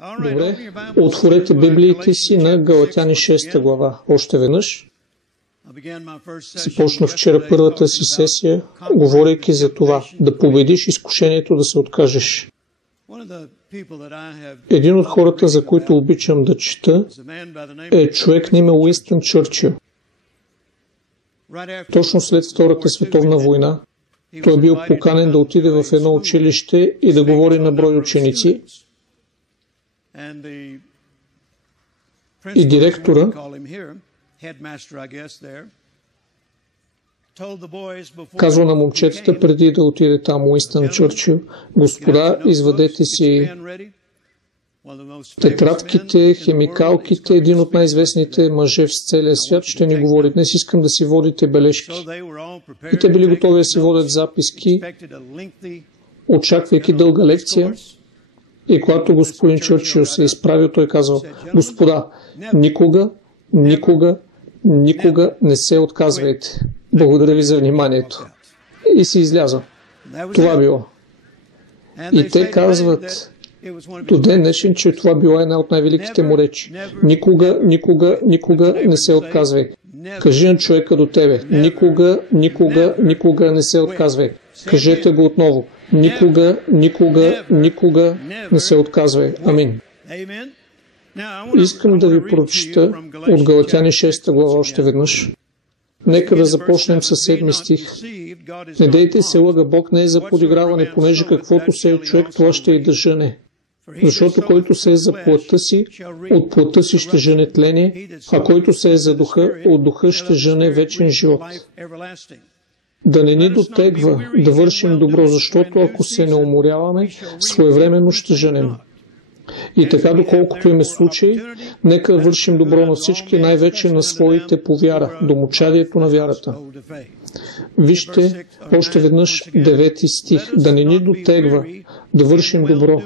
Добре, отворете Библиите си на Галатяни 6 глава. Още веднъж. Започнах вчера първата си сесия, говорейки за това, да победиш изкушението да се откажеш. Един от хората, за които обичам да чета, е човек на име Уинстън Чърчил. Точно след Втората световна война, той е бил поканен да отиде в едно училище и да говори на брой ученици. И директора казва на момчетата преди да отиде там Уинстън Чърчил: господа, извадете си тетрадките, химикалките, един от най-известните мъже в целия свят ще ни говори. Днес искам да си водите бележки. И те били готови да си водят записки, очаквайки дълга лекция. И когато господин Чърчил се изправил, той казал: господа, никога не се отказвайте. Благодаря ви за вниманието. И си изляза. Това било. И те казват до ден днешен, че това била една от най-великите му речи. Никога не се отказвай. Кажи на човека до тебе: никога не се отказвай. Кажете го отново: никога не се отказвай. Амин. Искам да ви прочета от Галатяни 6 глава още веднъж. Нека да започнем със 7 стих. Не дейте се лъга, Бог не е за подиграване, понеже каквото се е човек, това ще и да жъне. Защото който се е за плътта си, от плътта си ще жъне тление, а който се е за духа, от духа ще жъне вечен живот. Да не ни дотегва да вършим добро, защото ако се не уморяваме, своевременно ще жънем. И така, доколкото им е случай, нека вършим добро на всички, най-вече на своите по вяра, домочадието на вярата. Вижте още веднъж 9 стих. Да не ни дотегва да вършим добро,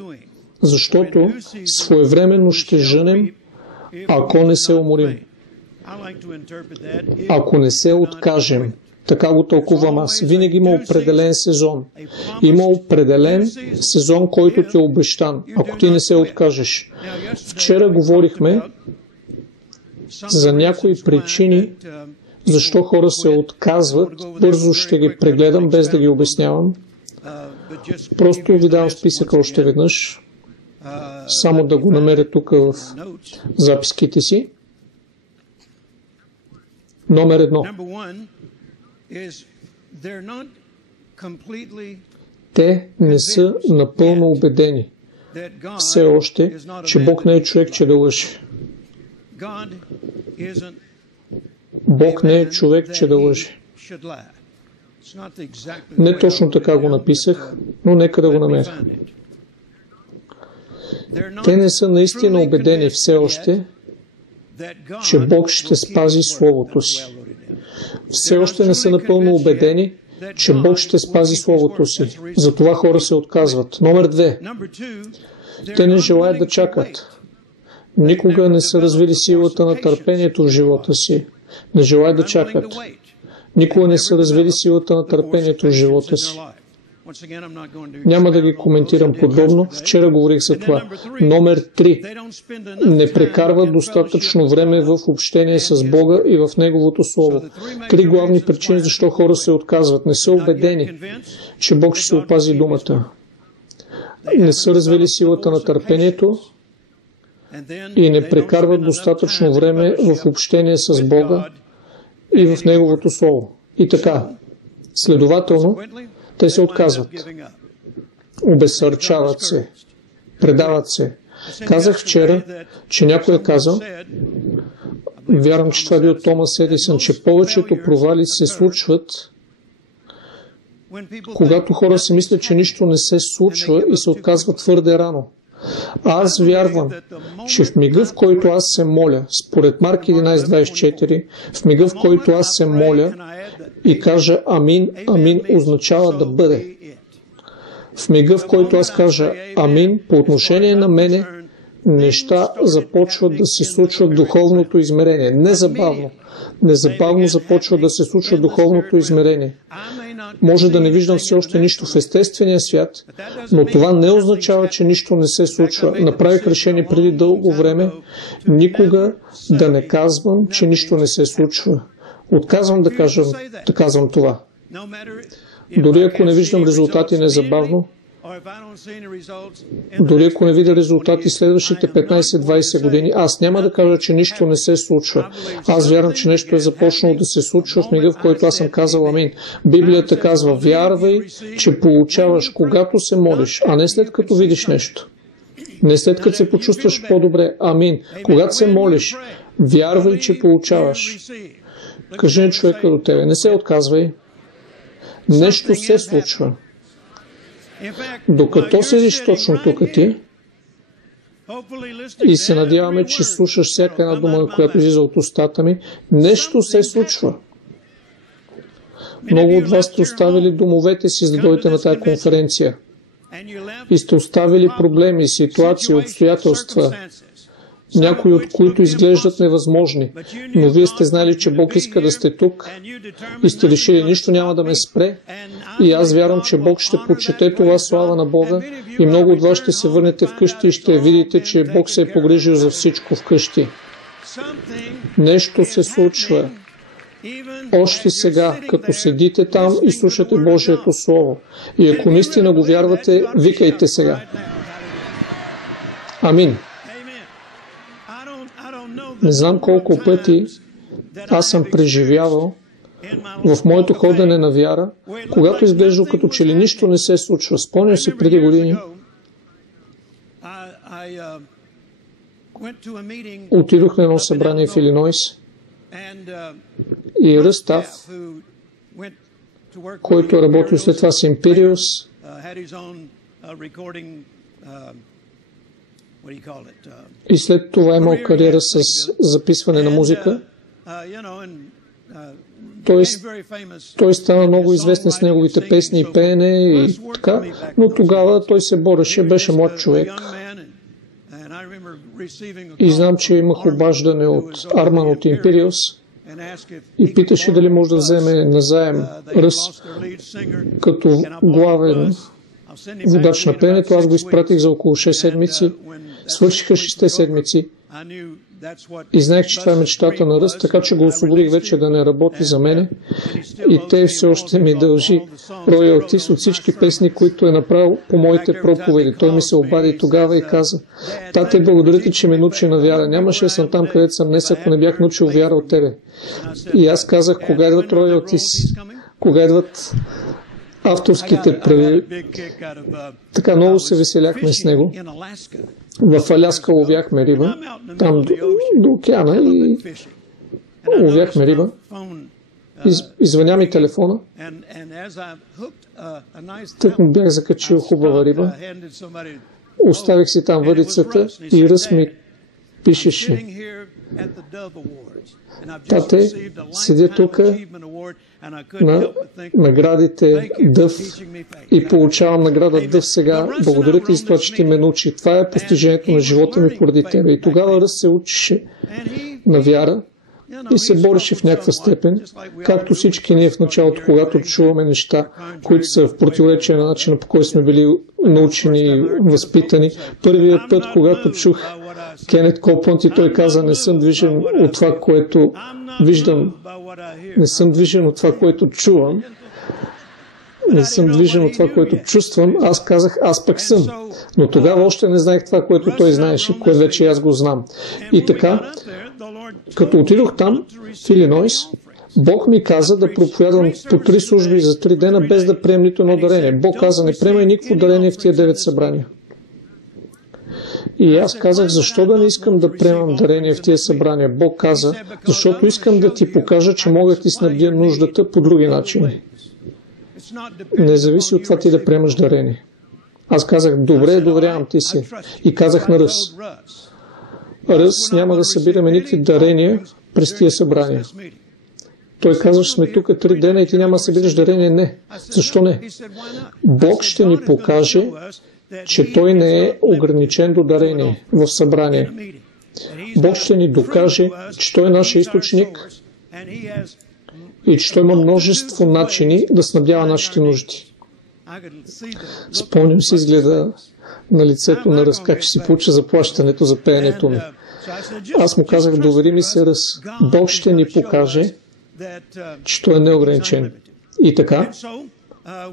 защото своевременно ще жънем, ако не се уморим. Ако не се откажем. Така го тълкувам аз. Винаги има определен сезон. Има определен сезон, който ти е обещан, ако ти не се откажеш. Вчера говорихме за някои причини, защо хора се отказват. Бързо ще ги прегледам, без да ги обяснявам. Просто ви давам списъка още веднъж. Само да го намеря тук в записките си. Номер 1. Те не са напълно убедени все още, че Бог не е човек, че да лъже. Бог не е човек, че да лъже. Не точно така го написах, но нека да го намеря. Те не са наистина убедени все още, че Бог ще спази Словото си. Все още не са напълно убедени, че Бог ще спази Словото си. Затова хора се отказват. Номер 2. Те не желаят да чакат. Никога не са развили силата на търпението в живота си. Не желаят да чакат. Никога не са развили силата на търпението в живота си. Няма да ги коментирам подробно. Вчера говорих за това. Номер 3. Не прекарват достатъчно време в общение с Бога и в Неговото Слово. 3 главни причини, защо хора се отказват. Не са убедени, че Бог ще се опази думата. Не са развили силата на търпението и не прекарват достатъчно време в общение с Бога и в Неговото Слово. И така, следователно, те се отказват. Обезсърчават се. Предават се. Казах вчера, че някой е казал, вярвам, че това е бил Томас Едисън, че повечето провали се случват, когато хора си мислят, че нищо не се случва и се отказват твърде рано. Аз вярвам, че в мига, в който аз се моля, според Марк 11:24, в мига, в който аз се моля и кажа амин, амин означава да бъде. В мига, в който аз кажа амин по отношение на мене, неща започват да се случват в духовното измерение. Незабавно. Незабавно започва да се случва духовното измерение. Може да не виждам все още нищо в естествения свят, но това не означава, че нищо не се случва. Направих решение преди дълго време никога да не казвам, че нищо не се случва. Отказвам да казвам това. Дори ако не виждам резултати незабавно, дори ако не видя резултати следващите 15-20 години, аз няма да кажа, че нищо не се случва. Аз вярвам, че нещо е започнало да се случва в мига, в който аз съм казал амин. Библията казва, вярвай, че получаваш, когато се молиш, а не след като видиш нещо. Не след като се почувстваш по-добре. Амин. Когато се молиш, вярвай, че получаваш. Кажи на човека до тебе, не се отказвай. Нещо се случва. Докато седиш точно тук ти и се надяваме, че слушаш всяка една дума, която излиза от устата ми, нещо се случва. Много от вас сте оставили домовете си, за да дойдете на тази конференция. И сте оставили проблеми, ситуации, обстоятелства, някои от които изглеждат невъзможни, но вие сте знали, че Бог иска да сте тук и сте решили, нищо няма да ме спре и аз вярвам, че Бог ще почете това слава на Бога и много от вас ще се върнете вкъщи и ще видите, че Бог се е погрижил за всичко вкъщи. Нещо се случва. Още сега, като седите там и слушате Божието Слово. И ако наистина го вярвате, викайте сега. Амин. Не знам колко пъти аз съм преживявал в моето ходене на вяра, когато изглежда като че ли нищо не се случва. Спомням си преди години, отидох на едно събрание в Илинойс и Ръстав, който работил след това с Империус, и след това имал кариера с записване на музика. Той стана много известен с неговите песни и пеене и така, но тогава той се бореше, беше млад човек. И знам, че имах обаждане от Арман от Империус и питаше дали може да вземе назаем Ръс като главен водач на пеенето. Аз го изпратих за около 6 седмици. Свършиха 6 седмици и знаех, че това е мечтата на Ръст, така че го освободих вече да не работи за мене и те все още ми дължи роялтис от всички песни, които е направил по моите проповеди. Той ми се обади тогава и каза: тате, благодаря ти, че ме научи на вяра. Нямаше да съм там, където съм днес, ако не бях научил вяра от тебе. И аз казах: кога идват роялтис? Кога идват авторските прави? Така много се веселяхме с него. В Аляска ловяхме риба, там до океана, и ловяхме риба. Извъня ми телефона. Тък му бях закачил хубава риба. Оставих си там въдицата и Ръс ми пишеше: тате, седя тук на наградите Дъв и получавам награда Дъв сега. Благодаря ти за това, че ти ме научи. Това е постижението на живота ми поради тебе. И тогава Ръс се учеше на вяра и се бореше в някаква степен, както всички ние в началото, когато чуваме неща, които са в противоречие на начина, по който сме били научени и възпитани. Първият път, когато чух Кенет Копланд и той каза: не съм движен от това, което виждам, не съм движен от това, което чувам, не съм движен от това, което чувствам, аз казах: аз пък съм. Но тогава още не знаех това, което той знаеше, което вече аз го знам. И така, като отидох там, в Илинойс, Бог ми каза да проповядвам по 3 служби за 3 дена, без да прием нито едно дарение. Бог каза: не приемай никакво дарение в тия 9 събрания. И аз казах: защо да не искам да приемам дарение в тия събрания? Бог каза: защото искам да ти покажа, че мога да ти снабдя нуждата по други начини. Не зависи от това ти да приемаш дарение. Аз казах: добре, доверявам ти се. И казах на Ръс: Ръс, няма да събираме никакви дарения през тия събрания. Той казва: сме тук 3 дена и ти няма да събираш дарение. Не. Защо не? Бог ще ни покаже че той не е ограничен до дарение в събрание. Бог ще ни докаже, че той е нашия източник и че той има множество начини да снабдява нашите нужди. Спомням си изгледа на лицето на Ръс, как ще си получа заплащането за пеенето ми. Аз му казах, довери ми се, Ръс. Бог ще ни покаже, че той е неограничен. И така,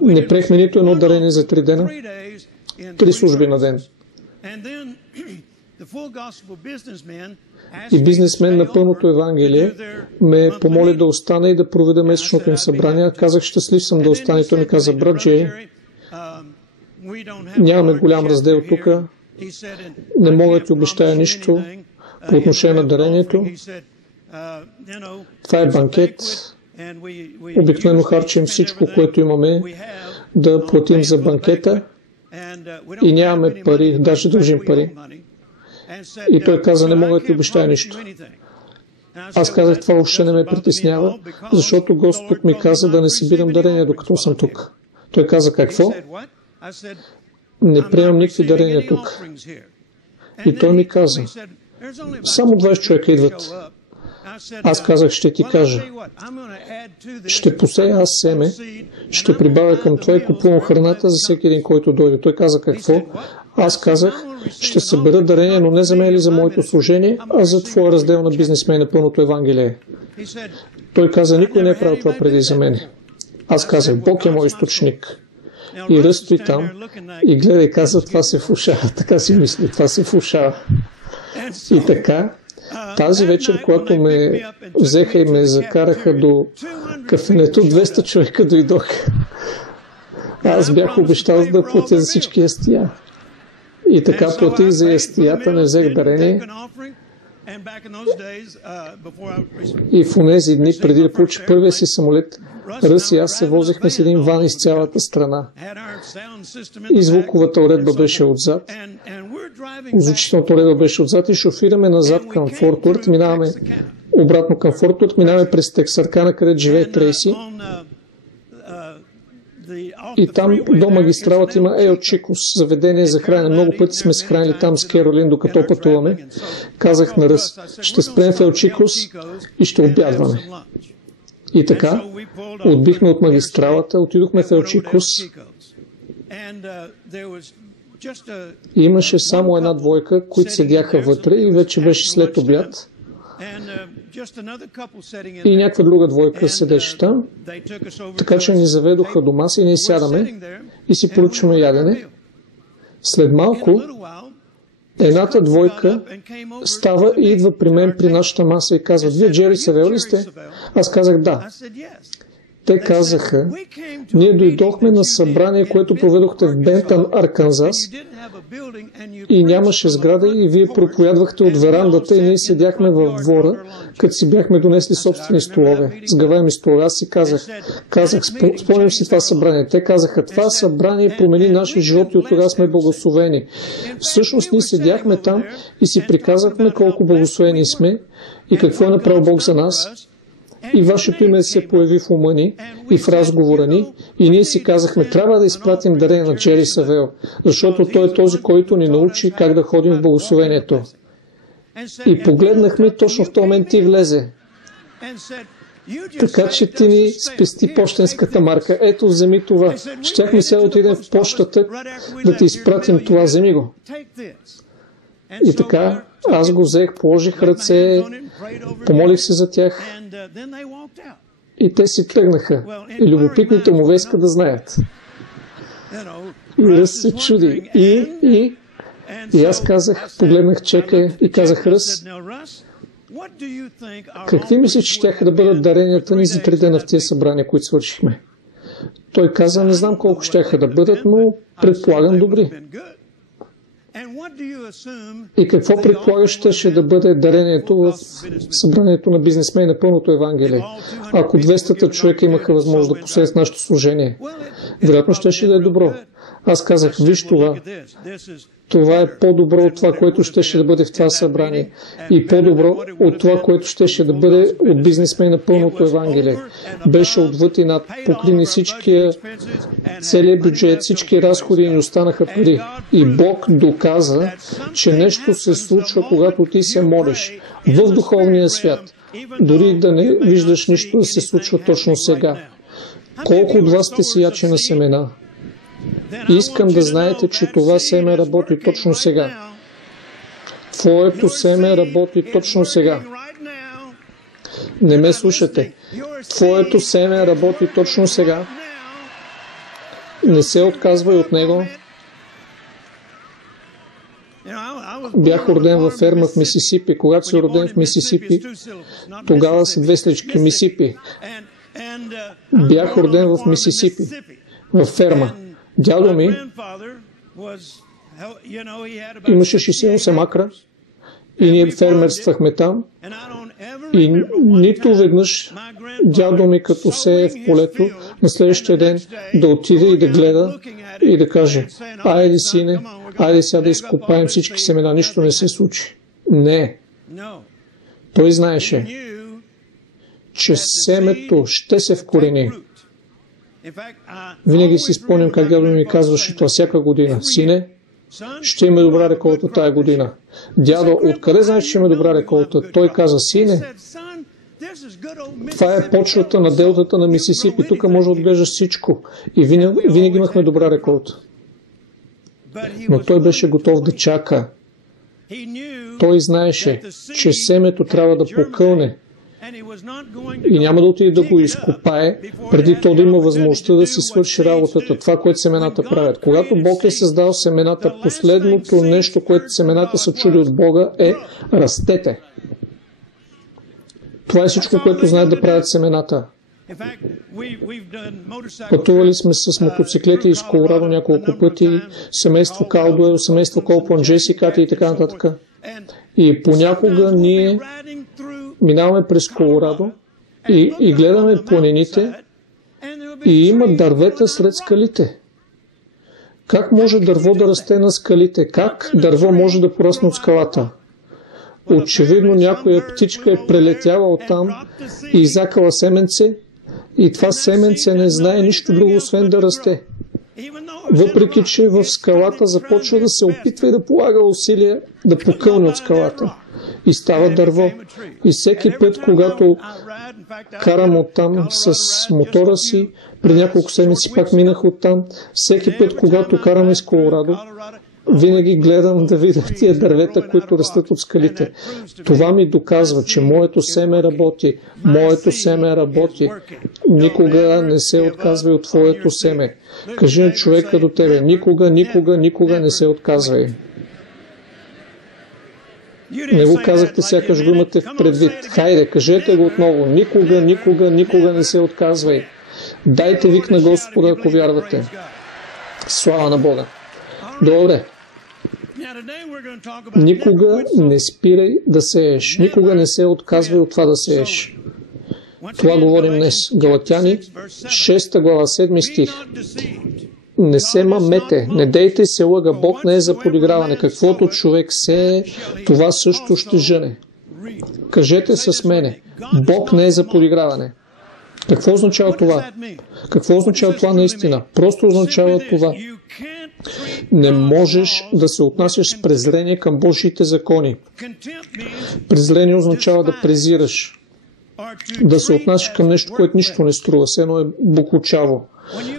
не приехме нито едно дарение за 3 дена, 3 служби на ден. И бизнесмен на пълното Евангелие ме помоли да остана и да проведа месечното им събрание. Казах, щастлив съм да остана, и той ми каза, брат Джей, нямаме голям раздел тук, не мога да ти обещая нищо по отношение на дарението. Това е банкет. Обикновено харчим всичко, което имаме, да платим за банкета и нямаме пари, даже дължим пари. И той каза, не мога да ти обещая нищо. Аз казах, това въобще не ме притеснява, защото Господ ми каза да не събирам дарения, докато съм тук. Той каза, какво? Не приемам никакви дарения тук. И той ми каза, само 20 човека идват. Аз казах, ще ти кажа. Ще посея аз семе, ще прибавя към това и купувам храната за всеки един, който дойде. Той каза, какво? Аз казах, ще събера дарение, но не за мен или за моето служение, а за твоя раздел на бизнесмен на пълното Евангелие. Той каза, никой не е правил това преди за мен. Аз казах, Бог е мой източник. И Ръс стои там и гледа и каза, това се влошава. Така си мисли, това се влошава. И така, тази вечер, когато ме взеха и ме закараха до кафенето, 200 човека дойдоха. Аз бях обещал да платя за всички ястия. И така платих за ястията, не взех дарение. И в онези дни, преди да получи първия си самолет, Ръс и аз се возихме с един ван из цялата страна. И звуковата уредба беше отзад. Звучителната уредба беше отзад и шофираме назад към Форт Уърт, минаваме обратно към Форт Уърт, минаваме през Тексаркана, където живее Трейси. И там до магистралата има Ел Чикос, заведение за хранене. Много пъти сме се хранили там с Керолин, докато пътуваме. Казах на Ръс, ще спрем в Ел Чикос и ще обядваме. И така, отбихме от магистралата, отидохме в Ел Чикос и имаше само една двойка, които седяха вътре и вече беше след обяд. И някаква друга двойка седеше там, така че ни заведоха до маса и ние сядаме и си поръчваме ядене. След малко едната двойка става и идва при мен при нашата маса и казва, вие Джери Савел ли сте? Аз казах да. Те казаха, ние дойдохме на събрание, което проведохте в Бентън, Арканзас, и нямаше сграда и вие проповядвахте от верандата и ние седяхме в двора, като си бяхме донесли собствени столове, сгъваеми столове. Аз си казах, спомням си това събрание. Те казаха, това събрание промени нашия живот и от тогава сме благословени. Всъщност ние седяхме там и си приказахме колко благословени сме и какво е направил Бог за нас. И вашето име се появи в ума ни и в разговора ни и ние си казахме, трябва да изпратим дарение на Джери Савел, защото той е този, който ни научи как да ходим в благословението. И погледнахме, точно в този момент ти влезе. Така че ти ни спести пощенската марка. Ето, вземи това. Щяхме сега да отидем в почтата да ти изпратим това. Вземи го. И така, аз го взех, положих ръце, помолих се за тях и те си тръгнаха. И любопитните му иска да знаят. И Ръс се чуди. И аз казах, погледнах чека и казах, Ръс, какви мислиш, че щяха да бъдат даренията ни за 3 дена в тия събрания, които свършихме? Той каза, не знам колко щяха да бъдат, но предполагам добри. И какво предполагаш ще да бъде дарението в събранието на бизнесмени на пълното Евангелие? Ако 200 човека имаха възможност да посетят нашето служение, вероятно ще да е добро. Аз казах, виж това е по-добро от това, което ще да бъде в това събрание. И по-добро от това, което ще да бъде от бизнесмени на пълното Евангелие. Беше отвъд и над, покрини целият бюджет, всички разходи и ни останаха пари. И Бог доказа, че нещо се случва, когато ти се молиш в духовния свят. Дори да не виждаш нищо да се случва точно сега. Колко от вас сте сиячи на семена? И искам да знаете, че това семе работи точно сега. Твоето семе работи точно сега. Не ме слушате. Твоето семе работи точно сега. Не се отказвай от него. Бях роден във ферма в Мисисипи. Когато си роден в Мисисипи, тогава са 2 слички Мисисипи. Бях роден в Мисисипи, във ферма. Дядо ми имаше 68 акра и ние фермерствахме там. И нито веднъж дядо ми, като сее в полето, на следващия ден да отиде и да гледа и да каже: айде, сине, айде сега да изкопаем всички семена. Нищо не се случи. Не. Той знаеше, че семето ще се вкорени. Винаги си спомням как дядо ми казваше това всяка година: сине, ще има добра реколта тая година. Дядо, откъде знаеш, че има добра реколта? Той каза: сине, това е почвата на делтата на Мисисипи. Тук може да отглеждаш всичко. И винаги имахме добра реколта. Но той беше готов да чака. Той знаеше, че семето трябва да покълне и няма да отиде да го изкопае, преди то да има възможността да си свърши работата, това, което семената правят. Когато Бог е създал семената, последното нещо, което семената са чули от Бога, е: растете. Това е всичко, което знаят да правят семената. Пътували сме с мотоциклети из Колорадо няколко пъти, семейство Калдуел, семейство Колплан, Джеси, Кати и така нататък. И понякога ние минаваме през Колорадо и гледаме планините и има дървета сред скалите. Как може дърво да расте на скалите? Как дърво може да порасне от скалата? Очевидно някоя птичка е прелетяла оттам и изякала семенце, и това семенце не знае нищо друго, освен да расте. Въпреки че в скалата започва да се опитва и да полага усилия да покълне от скалата. И става дърво. И всеки път, когато карам оттам с мотора си, при няколко седмици пак минах оттам, всеки път, когато карам из Колорадо, винаги гледам да видя тия дървета, които растат от скалите. Това ми доказва, че моето семе работи. Моето семе работи. Никога не се отказвай от твоето семе. Кажи на човека до тебе: никога не се отказвай. Не го казахте, сякаш го имате в предвид. Хайде, кажете го отново: никога не се отказвай. Дайте вик на Господа, ако вярвате. Слава на Бога. Добре. Никога не спирай да сееш. Никога не се отказвай от това да сееш. Това говорим днес. Галатяни, 6 глава, 7 стих. Не се мамете, не дейте се лъга. Бог не е за подиграване. Каквото човек сее, това също ще жъне. Кажете с мене: Бог не е за подиграване. Какво означава това? Какво означава това наистина? Просто означава това: не можеш да се отнасяш с презрение към Божиите закони. Презрение означава да презираш. Да се отнасяш към нещо, което нищо не струва. Все едно е букучаво.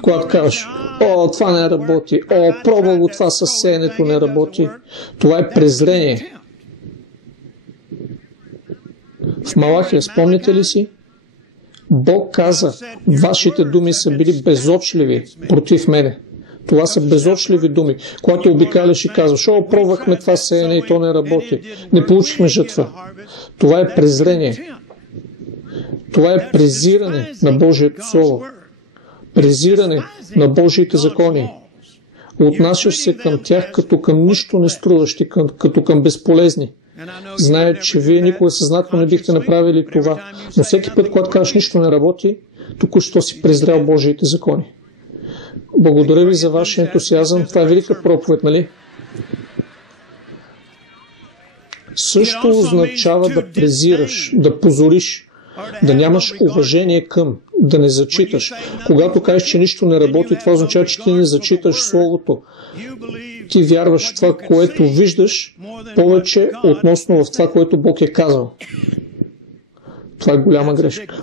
Когато кажеш: о, това не работи. О, пробва го това със сеенето, не работи. Това е презрение. В Малахия, спомняте ли си? Бог каза: вашите думи са били безочливи против мене. Това са безочливи думи. Когато обикаляш и казваш: о, пробвахме това сеене и то не работи. Не получихме жътва. Това е презрение. Това е презиране на Божието Слово. Презиране на Божиите закони. Отнасяш се към тях като към нищо не струващи, като към безполезни. Зная, че вие никога съзнателно не бихте направили това, но всеки път, когато кажеш нищо не работи, току-що си презрял Божиите закони. Благодаря ви за вашия ентусиазъм. Това е велика проповед, нали? Също означава да презираш, да позориш, да нямаш уважение към, да не зачиташ. Когато кажеш, че нищо не работи, това означава, че ти не зачиташ Словото. Ти вярваш в това, което виждаш, повече относно в това, което Бог е казал. Това е голяма грешка.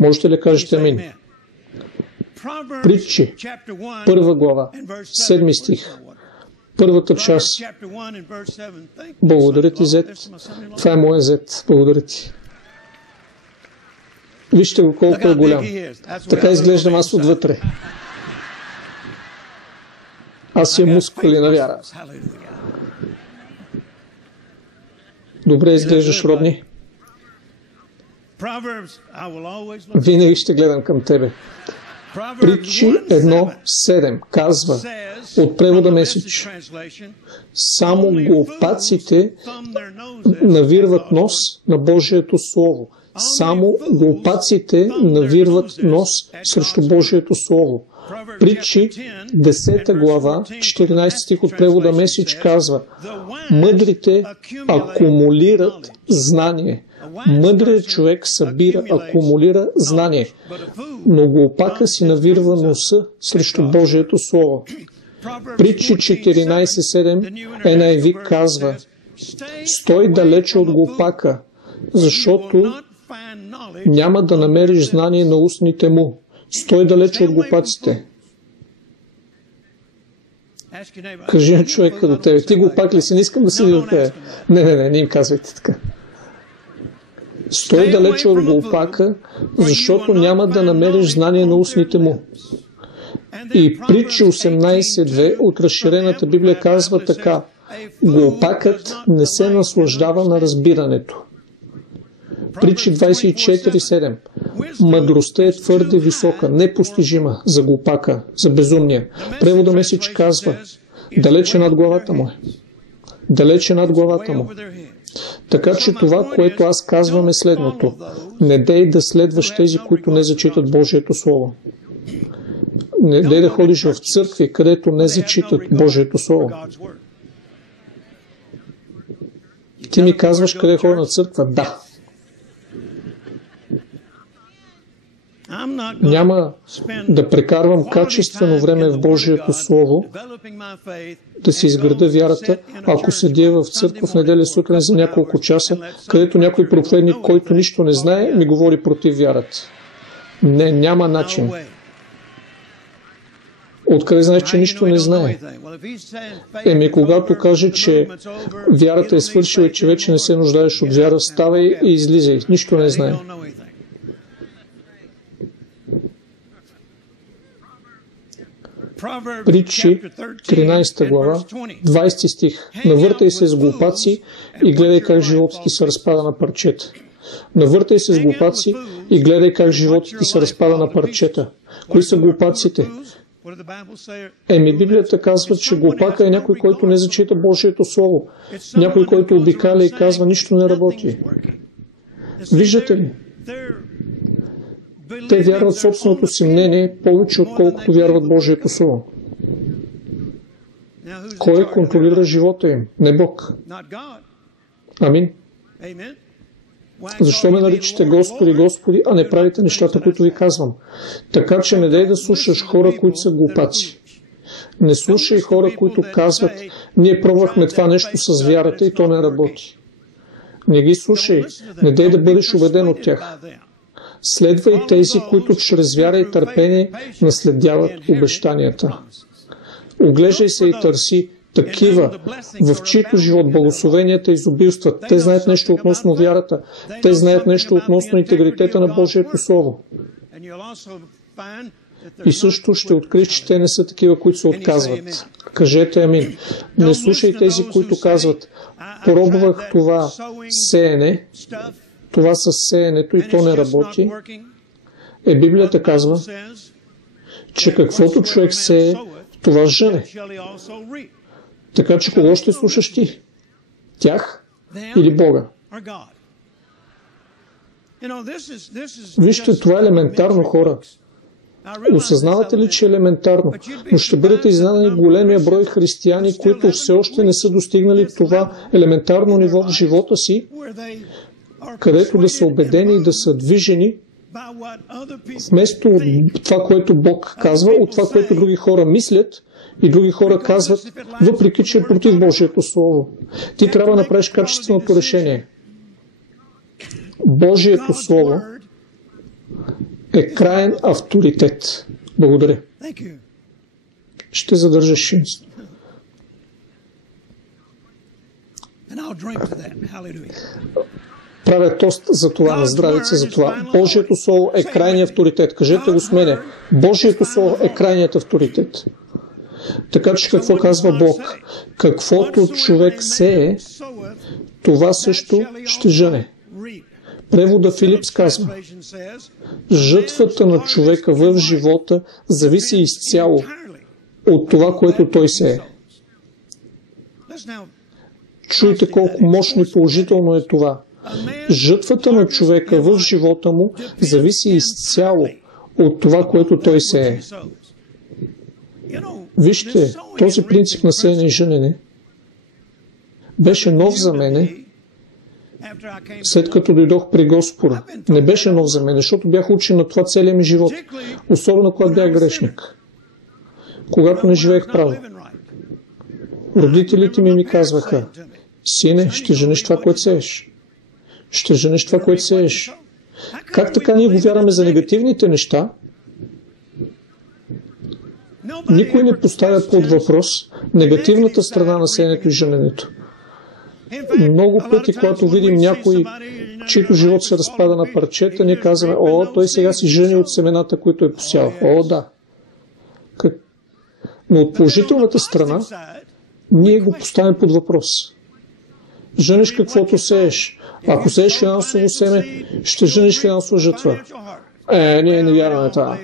Можете ли кажете амин? Притчи, 1 глава, 7 стих. Първата част. Благодаря ти, зет. Това е моя зет. Благодаря ти. Вижте го колко е голям. Така изглеждам аз отвътре. Аз имам мускули на вяра. Добре изглеждаш, Родни. Винаги ще гледам към тебе. Притчи 1.7 казва от превода Меседж: само глупаците навирват нос на Божието Слово. Само глупаците навирват нос срещу Божието Слово. Притчи 10 глава, 14 стих от превода Меседж казва: мъдрите акумулират знание. Мъдрият човек събира, акумулира знание, но глупака си навирва носа срещу Божието Слово. Притчи 14.7 NIV казва: стой далече от глупака, защото няма да намериш знание на устните му. Стой далече от глупаците. Кажи на човека до тебе: ти глупак ли си? Не искам да седи до тебе. Не им казвайте така. Стой далече от глупака, защото няма да намериш знание на устните му. И Притчи 18.2 от разширената Библия казва така: глупакът не се наслаждава на разбирането. Притчи 24.7 мъдростта е твърде висока, непостижима за глупака, за безумния. Превода Меседж казва: далече над главата му е. Далече над главата му. Така че това, което аз казвам, е следното: не дей да следваш тези, които не зачитат Божието Слово. Не дей да ходиш в църкви, където не зачитат Божието Слово. Ти ми казваш къде ходя на църква? Да. Няма да прекарвам качествено време в Божието Слово, да си изграда вярата, ако седя в църква в неделя сутрин за няколко часа, където някой проповедник, който нищо не знае, ми говори против вярата. Не, няма начин. Откъде знаеш, че нищо не знае? Когато каже, че вярата е свършила и че вече не се нуждаеш от вяра, ставай и излизай. Нищо не знае. Притчи 13 глава, 20 стих. Навъртай се с глупаци и гледай как животът ти се разпада на парчета. Навъртай се с глупаци и гледай как животът ти се разпада на парчета. Кои са глупаците? Библията казва, че глупака е някой, който не зачита Божието Слово. Някой, който обикаля и казва: нищо не работи. Виждате ли? Те вярват в собственото си мнение повече, отколкото вярват Божието Слово. Кой контролира живота им? Не Бог. Амин. Защо ме наричате Господи, Господи, а не правите нещата, които ви казвам? Така че не дай да слушаш хора, които са глупаци. Не слушай хора, които казват: ние пробвахме това нещо с вярата и то не работи. Не ги слушай. Не дай да бъдеш убеден от тях. Следвай тези, които чрез вяра и търпение наследяват обещанията. Оглеждай се и търси такива, в чието живот благословенията изобилстват. Те знаят нещо относно вярата. Те знаят нещо относно интегритета на Божието Слово. И също ще откриеш, че те не са такива, които се отказват. Кажете амин. Не слушай тези, които казват: пробвах това сеене, това с сеенето и то не работи. Библията казва, че каквото човек сее, това жъне. Така че кого ще слушаш ти? Тях или Бога? Вижте, това е елементарно, хора. Осъзнавате ли, че е елементарно? Но ще бъдете изненадани големия брой християни, които все още не са достигнали това елементарно ниво в живота си, където да са убедени и да са движени вместо от това, което Бог казва, от това, което други хора мислят и други хора казват, въпреки че е против Божието Слово. Ти трябва да направиш качественото решение. Божието Слово е краен авторитет. Благодаря. Ще задържаш шинство. Правя тост за това, на здравица за това. Божието Слово е крайният авторитет. Кажете го с мене. Божието Слово е крайният авторитет. Така че какво казва Бог? Каквото човек сее, това също ще жъне. Превода Филипс казва: жътвата на човека в живота зависи изцяло от това, което той сее. Чуйте колко мощно и положително е това. Жътвата на човека в живота му зависи изцяло от това, което той сее. Вижте, този принцип на сеене и жънене беше нов за мене, след като дойдох при Господа. Не беше нов за мен, защото бях учен на това целия ми живот. Особено когато бях грешник. Когато не живеех право. Родителите ми казваха: сине, ще жениш това, което сееш. Ще жениш това, което сееш. Как така ние го вярваме за негативните неща? Никой не поставя под въпрос негативната страна на сеенето и жененето. Много пъти, когато видим някой, чийто живот се разпада на парчета, ние казваме: о, той сега си жени от семената, които е посял. О, да. Но от положителната страна, ние го поставим под въпрос. Жениш каквото сееш. Ако сееш финансово семе, ще жениш финансова жътва. Ние не вярваме това.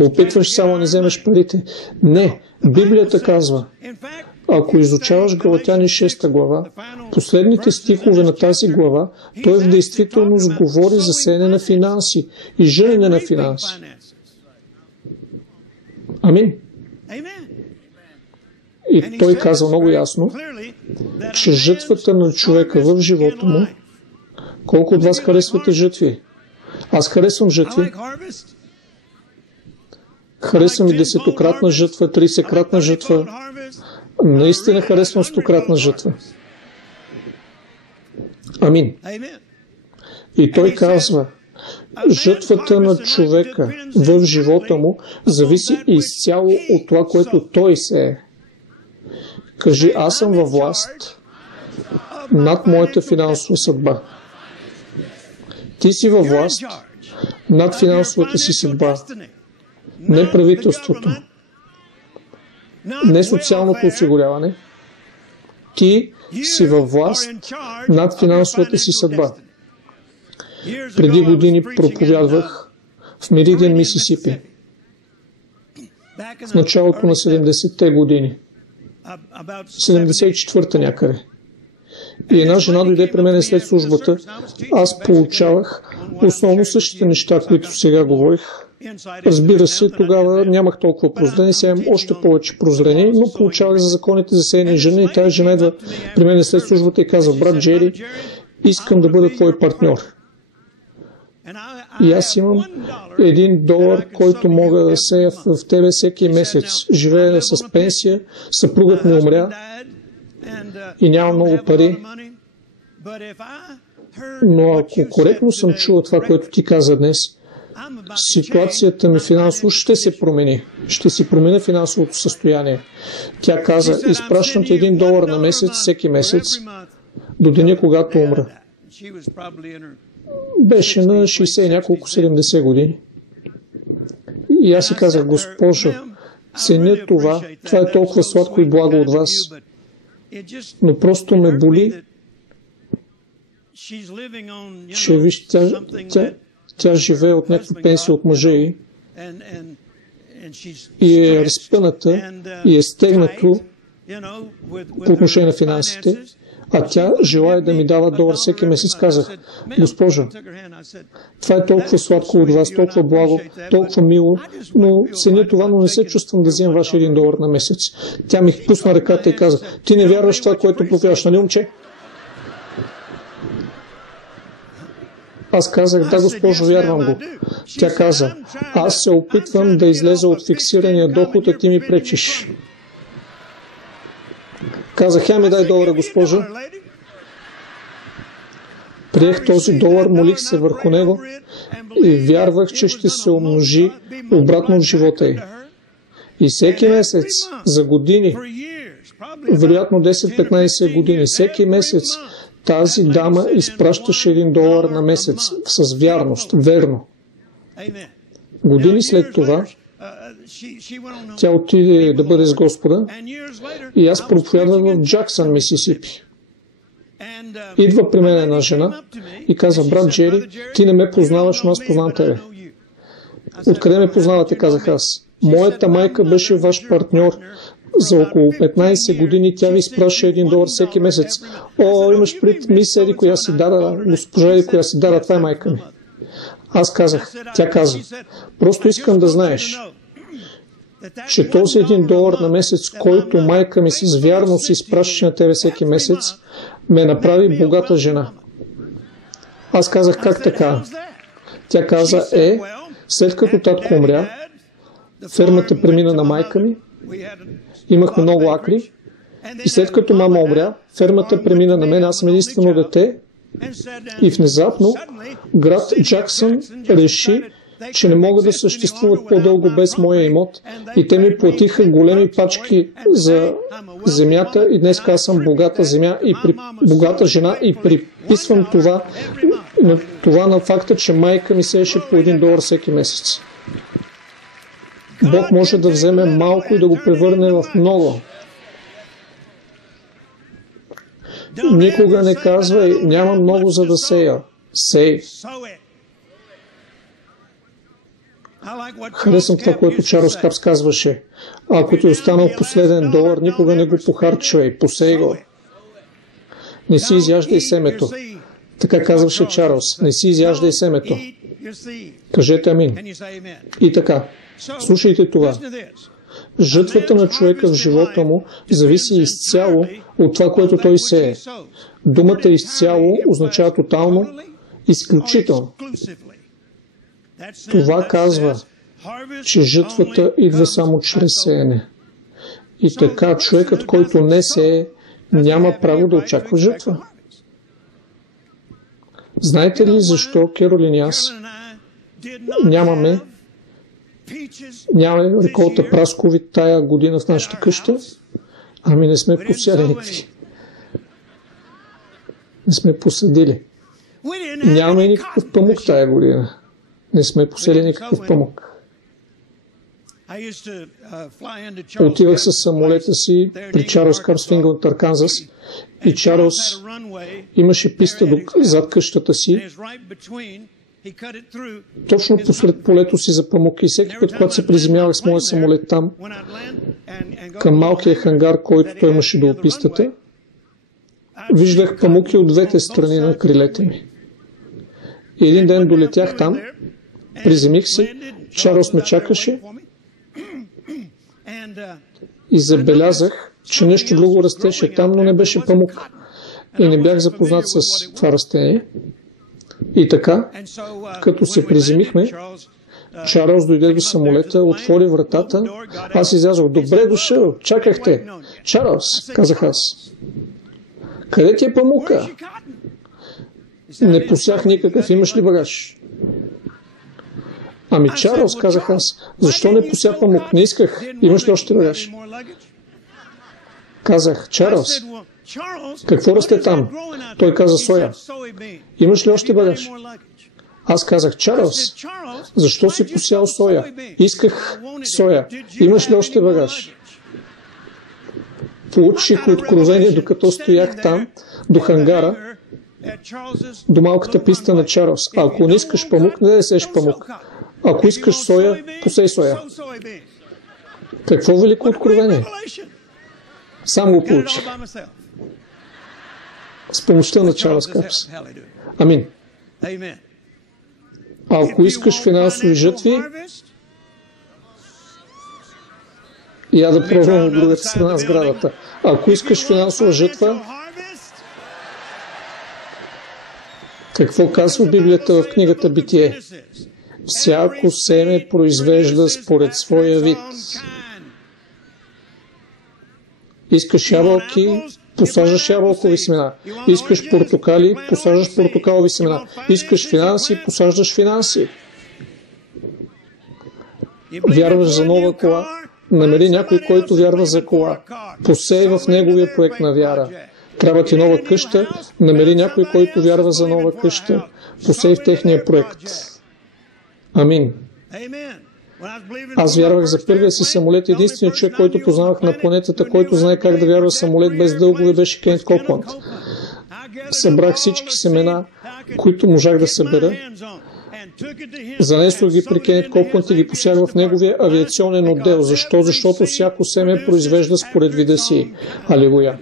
Опитваш само да не вземеш парите. Не. Библията казва, ако изучаваш Галатяни 6 глава, последните стихове на тази глава, той в действителност говори за сеене на финанси и жънене на финанси. Амин. И той казва много ясно, че жътвата на човека в живота му, колко от вас харесвате жътви? Аз харесвам жътви. Харесвам и 10-кратна жътва, 30-кратна жътва. Наистина харесвам 100-кратна жътва. Амин. И той казва, жътвата на човека в живота му зависи изцяло от това, което той сее. Кажи: аз съм във власт над моята финансова съдба. Ти си във власт над финансовата си съдба. Не правителството, не социалното осигуряване. Ти си във власт над финансовата си съдба. Преди години проповядвах в Меридиан, Мисисипи. В началото на 70-те години. 74-та някъде. И една жена дойде при мен след службата. Аз получавах основно същите неща, които сега говорих. Разбира се, тогава нямах толкова прозрение, сега имам още повече прозрение, но получавах за законите за сеене и жънене. И тази жена идва при мен след службата и казва: брат Джери, искам да бъда твой партньор. И аз имам $1, който мога да сея в тебе всеки месец. Живея с пенсия, съпругът ми умря и няма много пари. Но ако коректно съм чул това, което ти каза днес, ситуацията ми финансово ще се промени. Ще си променя финансовото състояние. Тя каза: изпращам ти $1 на месец, всеки месец, до деня, когато умра. Беше на 60 и няколко, 70 години. И аз си казах: госпожо, ценя това. Това е толкова сладко и благо от вас. Но просто ме боли, че виж, Тя живее от някаква пенсия от мъжа й и е разпъната и е стегнато по отношение на финансите, а тя желая да ми дава $1 всеки месец. Казах: госпожо, това е толкова сладко от вас, толкова благо, толкова мило, но ценя това, но не се чувствам да вземам ваш $1 на месец. Тя ми пусна ръката и каза: ти не вярваш това, което проповядваш, нали, момче? Аз казах: да, госпожо, вярвам го. Тя каза: аз се опитвам да излеза от фиксирания доход, а ти ми пречиш. Казах: я ми дай $1, госпожо. Приех този $1, молих се върху него и вярвах, че ще се умножи обратно в живота й. И всеки месец, за години, вероятно 10-15 години, всеки месец тази дама изпращаше $1 на месец с вярност, верно. Години след това тя отиде да бъде с Господа и аз проповядвах в Джаксън, Мисисипи. Идва при мен една жена и казва: брат Джери, ти не ме познаваш, но аз познавам тебе. Откъде ме познавате, казах аз. Моята майка беше ваш партньор. За около 15 години тя ви изпраща $1 всеки месец. О, имаш пред мис еди коя си дара, госпожа еди коя си дара, това е майка ми. Аз казах, тя каза: просто искам да знаеш, че този $1 на месец, който майка ми с вярност изпращаше на тебе всеки месец, ме направи богата жена. Аз казах: как така? Тя каза: след като татко умря, фермата премина на майка ми, имахме много акри, и след като мама умря, фермата премина на мен, аз съм единствено дете, и внезапно град Джаксън реши, че не могат да съществуват по-дълго без моя имот, и те ми платиха големи пачки за земята, и днес аз съм богата богата жена, и приписвам това на факта, че майка ми сееше по $1 всеки месец. Бог може да вземе малко и да го превърне в много. Никога не казвай: няма много за да сея. Сей. Харесвам това, което Чарлз Капс казваше: ако ти е останал последен $1, никога не го похарчвай, посей го. Не си изяждай семето. Така казваше Чарлз: не си изяждай семето. Кажете амин. И така, слушайте това. Жътвата на човека в живота му зависи изцяло от това, което той сее. Думата изцяло означава тотално, изключително. Това казва, че жътвата идва само чрез сеене. И така, човекът, който не сее, няма право да очаква жътва. Знаете ли защо Керолин и аз нямаме реколта праскови тая година в нашата къща? Ами не сме посяли никакви. Не сме посадили. Нямаме никакъв памук тая година. Не сме посели никакъв памук. Отивах с самолета си при Чарлз Капс в Ингланд, Арканзас, и Чарлз имаше писта зад къщата си, точно посред полето си за памук, и всеки път, когато се приземявах с моя самолет там, към малкия хангар, който той имаше до пистата, виждах памуки от двете страни на крилете ми. И един ден долетях там, приземих се, Чарлз ме чакаше и забелязах, че нещо друго растеше там, но не беше памук. И не бях запознат с това растение. И така, като се приземихме, Чарлз дойде до самолета, отвори вратата, аз излязох: добре дошъл, чакахте. Чарлз, казах аз, къде ти е памука? Не посях никакъв, имаш ли багаж? Ами Чарлз, казах аз, защо не пося памук? Не исках, имаш ли още багаж? Казах: Чарлз, какво расте там? Той каза: соя. Имаш ли още багаж? Аз казах: Чарлз, защо си посял соя? Исках соя. Имаш ли още багаж? Получих откровение, докато стоях там, до хангара, до малката писта на Чарлз. Ако не искаш памук, не да сееш памук. Ако искаш соя, посей соя. Какво велико откровение? Сам го получи. С помощта на Чарлз Капс. Амин. Ако искаш финансови жътви, я да пробвам от другата страна на сградата. Ако искаш финансова жътва, какво казва Библията в книгата Битие? Всяко семе произвежда според своя вид. Искаш ябълки, посаждаш ябълкови семена. Искаш портокали, посаждаш портокалови семена. Искаш финанси, посаждаш финанси. Вярваш за нова кола? Намери някой, който вярва за кола. Посей в неговия проект на вяра. Трябва ти нова къща? Намери някой, който вярва за нова къща. Посей в техния проект. Амин. Аз вярвах за първия си самолет. Единственият човек, който познавах на планетата, който знае как да вярва самолет без дългове, беше Кенет Копланд. Събрах всички семена, които можах да събера. Занесох ги при Кенет Копланд и ги посях в неговия авиационен отдел. Защо? Защото всяко семе произвежда според вида си. Алилуя.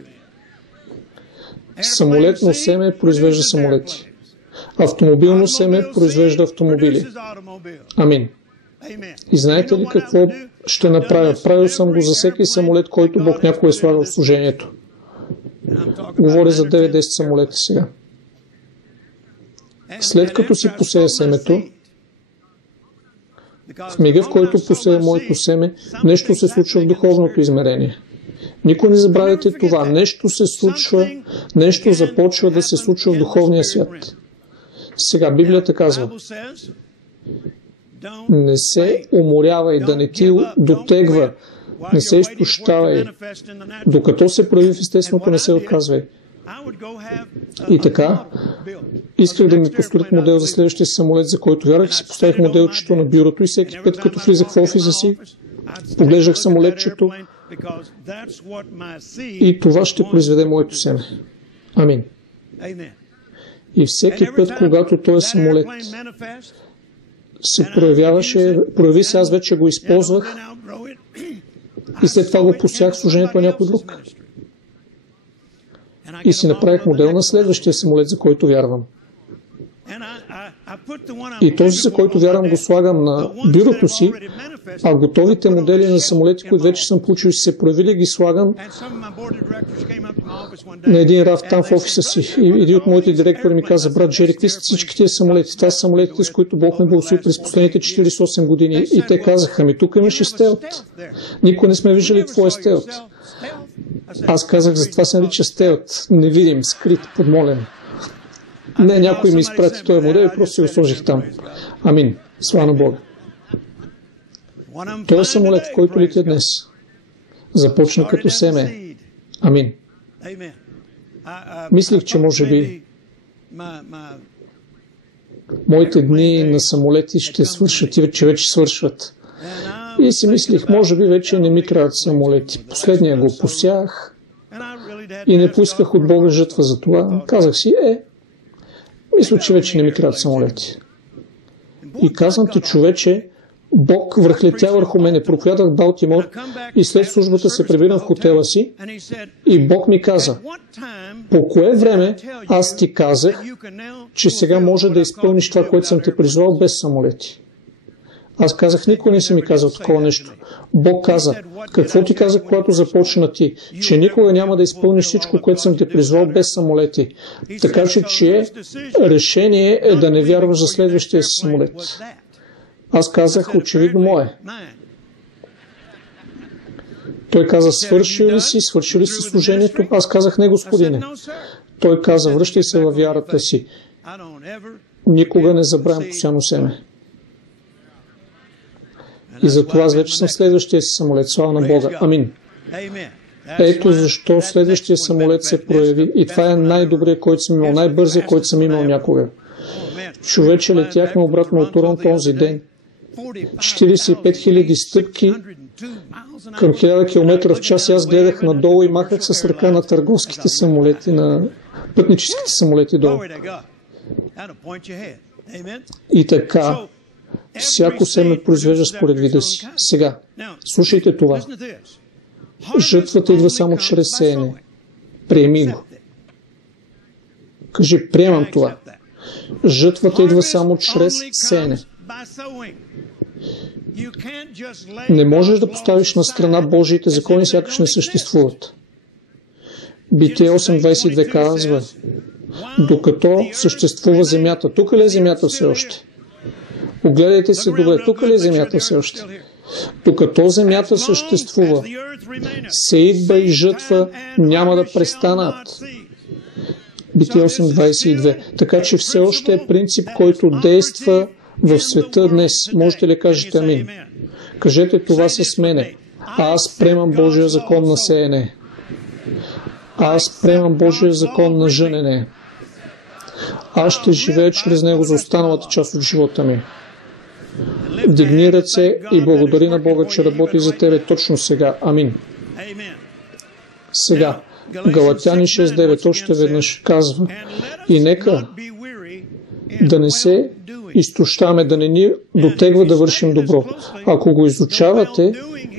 Самолетно семе произвежда самолети. Автомобилно семе произвежда автомобили. Амин. И знаете ли какво ще направя? Правил съм го за всеки самолет, който Бог някой е слагал в служението. Говоря за 9-10 самолета сега. След като си посея семето, в мига, в който посея моето семе, нещо се случва в духовното измерение. Никой не забравяйте това. Нещо се случва, нещо започва да се случва в духовния свят. Сега Библията казва: не се уморявай, да не ти дотегва, не се изтощавай, докато се прояви в естественото, не се отказвай. И така, исках да ми построят модел за следващия самолет, за който вярвах, и си поставих моделчето на бюрото и всеки път, като влизах в офиса си, поглеждах самолетчето и това ще произведе моето семе. Амин. И всеки път, когато този самолет се прояви се, аз вече го използвах и след това го посях в служението на някой друг. И си направих модел на следващия самолет, за който вярвам. И този, за който вярвам, го слагам на бюрото си, а готовите модели на самолети, които вече съм получил, се проявили, ги слагам на един рафт там в офиса си. И един от моите директори ми каза: брат Джери, какви са всички тези самолети? Това са самолетите, с които Бог ме благослови през последните 48 години. И те казаха: ми тук имаш и стелт. Никой не сме виждали какво е стелт. Аз казах: за това се нарича стелт. Невидим, скрит, подмолен. Не, някой ми изпрати този модел и просто си го сложих там. Амин. Слава на Бога. Той самолет, в който летя днес, започна като семе. Амин. Мислих, че може би моите дни на самолети ще свършат и че вече свършват. И си мислих, може би вече не ми трябват самолети. Последния го посях и не поисках от Бога жътва за това. Казах си: мисля, че вече не ми трябват самолети. И казвам ти, човече, Бог върхлетя върху мене. Проповядах Балтимор и след службата се прибирам в хотела си и Бог ми каза: по кое време аз ти казах, че сега може да изпълниш това, което съм те призвал без самолети? Аз казах: никой не си ми казал такова нещо. Бог каза: какво ти казах, когато започна ти? Че никога няма да изпълниш всичко, което съм те призвал без самолети. Така че решение е да не вярваш за следващия си самолет. Аз казах: очевидно мое. Той каза: свърши ли си служението? Аз казах: не, Господине. Той каза: връщай се във вярата си. Никога не забравям посяно семе. И затова аз вече съм следващия си самолет. Слава на Бога. Амин. Ето защо следващия самолет се прояви. И това е най-добрият, който съм имал, най-бързият, който съм имал някога. Човече, летяхме обратно от Торонто този ден. 45 000 стъпки към 1000 км в час. Аз гледах надолу и махах с ръка на търговските самолети, на пътническите самолети долу. И така, всяко семе произвежда според вида си. Сега, слушайте това. Жътвата идва само чрез сеене. Приеми го. Кажи, приемам това. Жътвата идва само чрез сеене. Не можеш да поставиш на страна Божиите закони, сякаш не съществуват. Битие 8.22 казва, докато съществува земята. Тук ли е земята все още? Огледайте се добре. Тук ли е земята все още? Докато земята съществува, сеитба и жътва няма да престанат. Битие 8.22. Така че все още е принцип, който действа в света днес. Можете ли кажете амин? Кажете това с мене. Аз приемам Божия закон на сеене. Аз приемам Божия закон на жънене. Аз ще живея чрез него за останалата част от живота ми. Вдигни ръце и благодари на Бога, че работи за тебе точно сега. Амин. Сега, Галатяни 6.9 още веднъж казва, и нека да не се изтощаваме, да не ни дотегва да вършим добро. Ако го изучавате,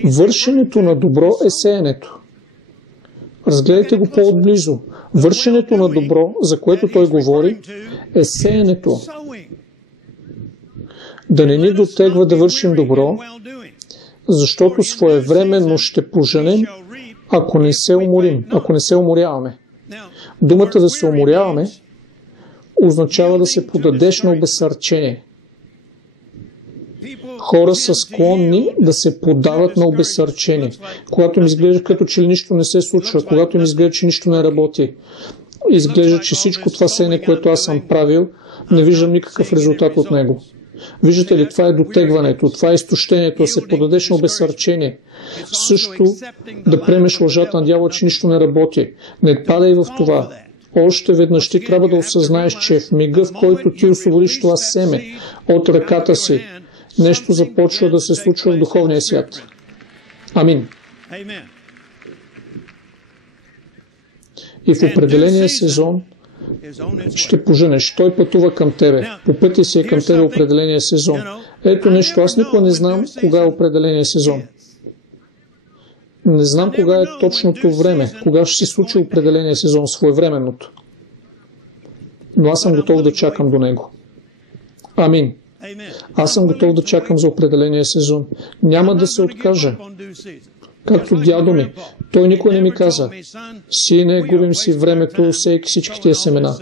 вършенето на добро е сеенето. Разгледайте го по-отблизо. Вършенето на добро, за което той говори, е сеенето. Да не ни дотегва да вършим добро, защото своевременно ще поженем, ако не се уморим, ако не се уморяваме. Думата да се уморяваме означава да се подадеш на обезсърчение. Хора са склонни да се подават на обезсърчение. Когато им изглежда като че нищо не се случва, когато им изглежда, че нищо не работи, изглежда, че всичко това сеене, което аз съм правил, не виждам никакъв резултат от него. Виждате ли, това е дотегването, това е изтощението, да се подадеш на обезсърчение. Също да приемеш лъжата на дявола, че нищо не работи. Не падай в това. Още веднъж ти трябва да осъзнаеш, че в мига, в който ти освободиш това семе от ръката си, нещо започва да се случва в духовния свят. Амин. И в определения сезон ще поженеш. Той пътува към тебе. По пътя си е към тебе определения сезон. Ето нещо, аз никога не знам кога е определения сезон. Не знам кога е точното време, кога ще се случи определения сезон, своевременното. Но аз съм готов да чакам до него. Амин. Аз съм готов да чакам за определения сезон. Няма да се откажа. Както дядо ми, той никой не ми каза, сине, губим си времето, сейки всички тия семена.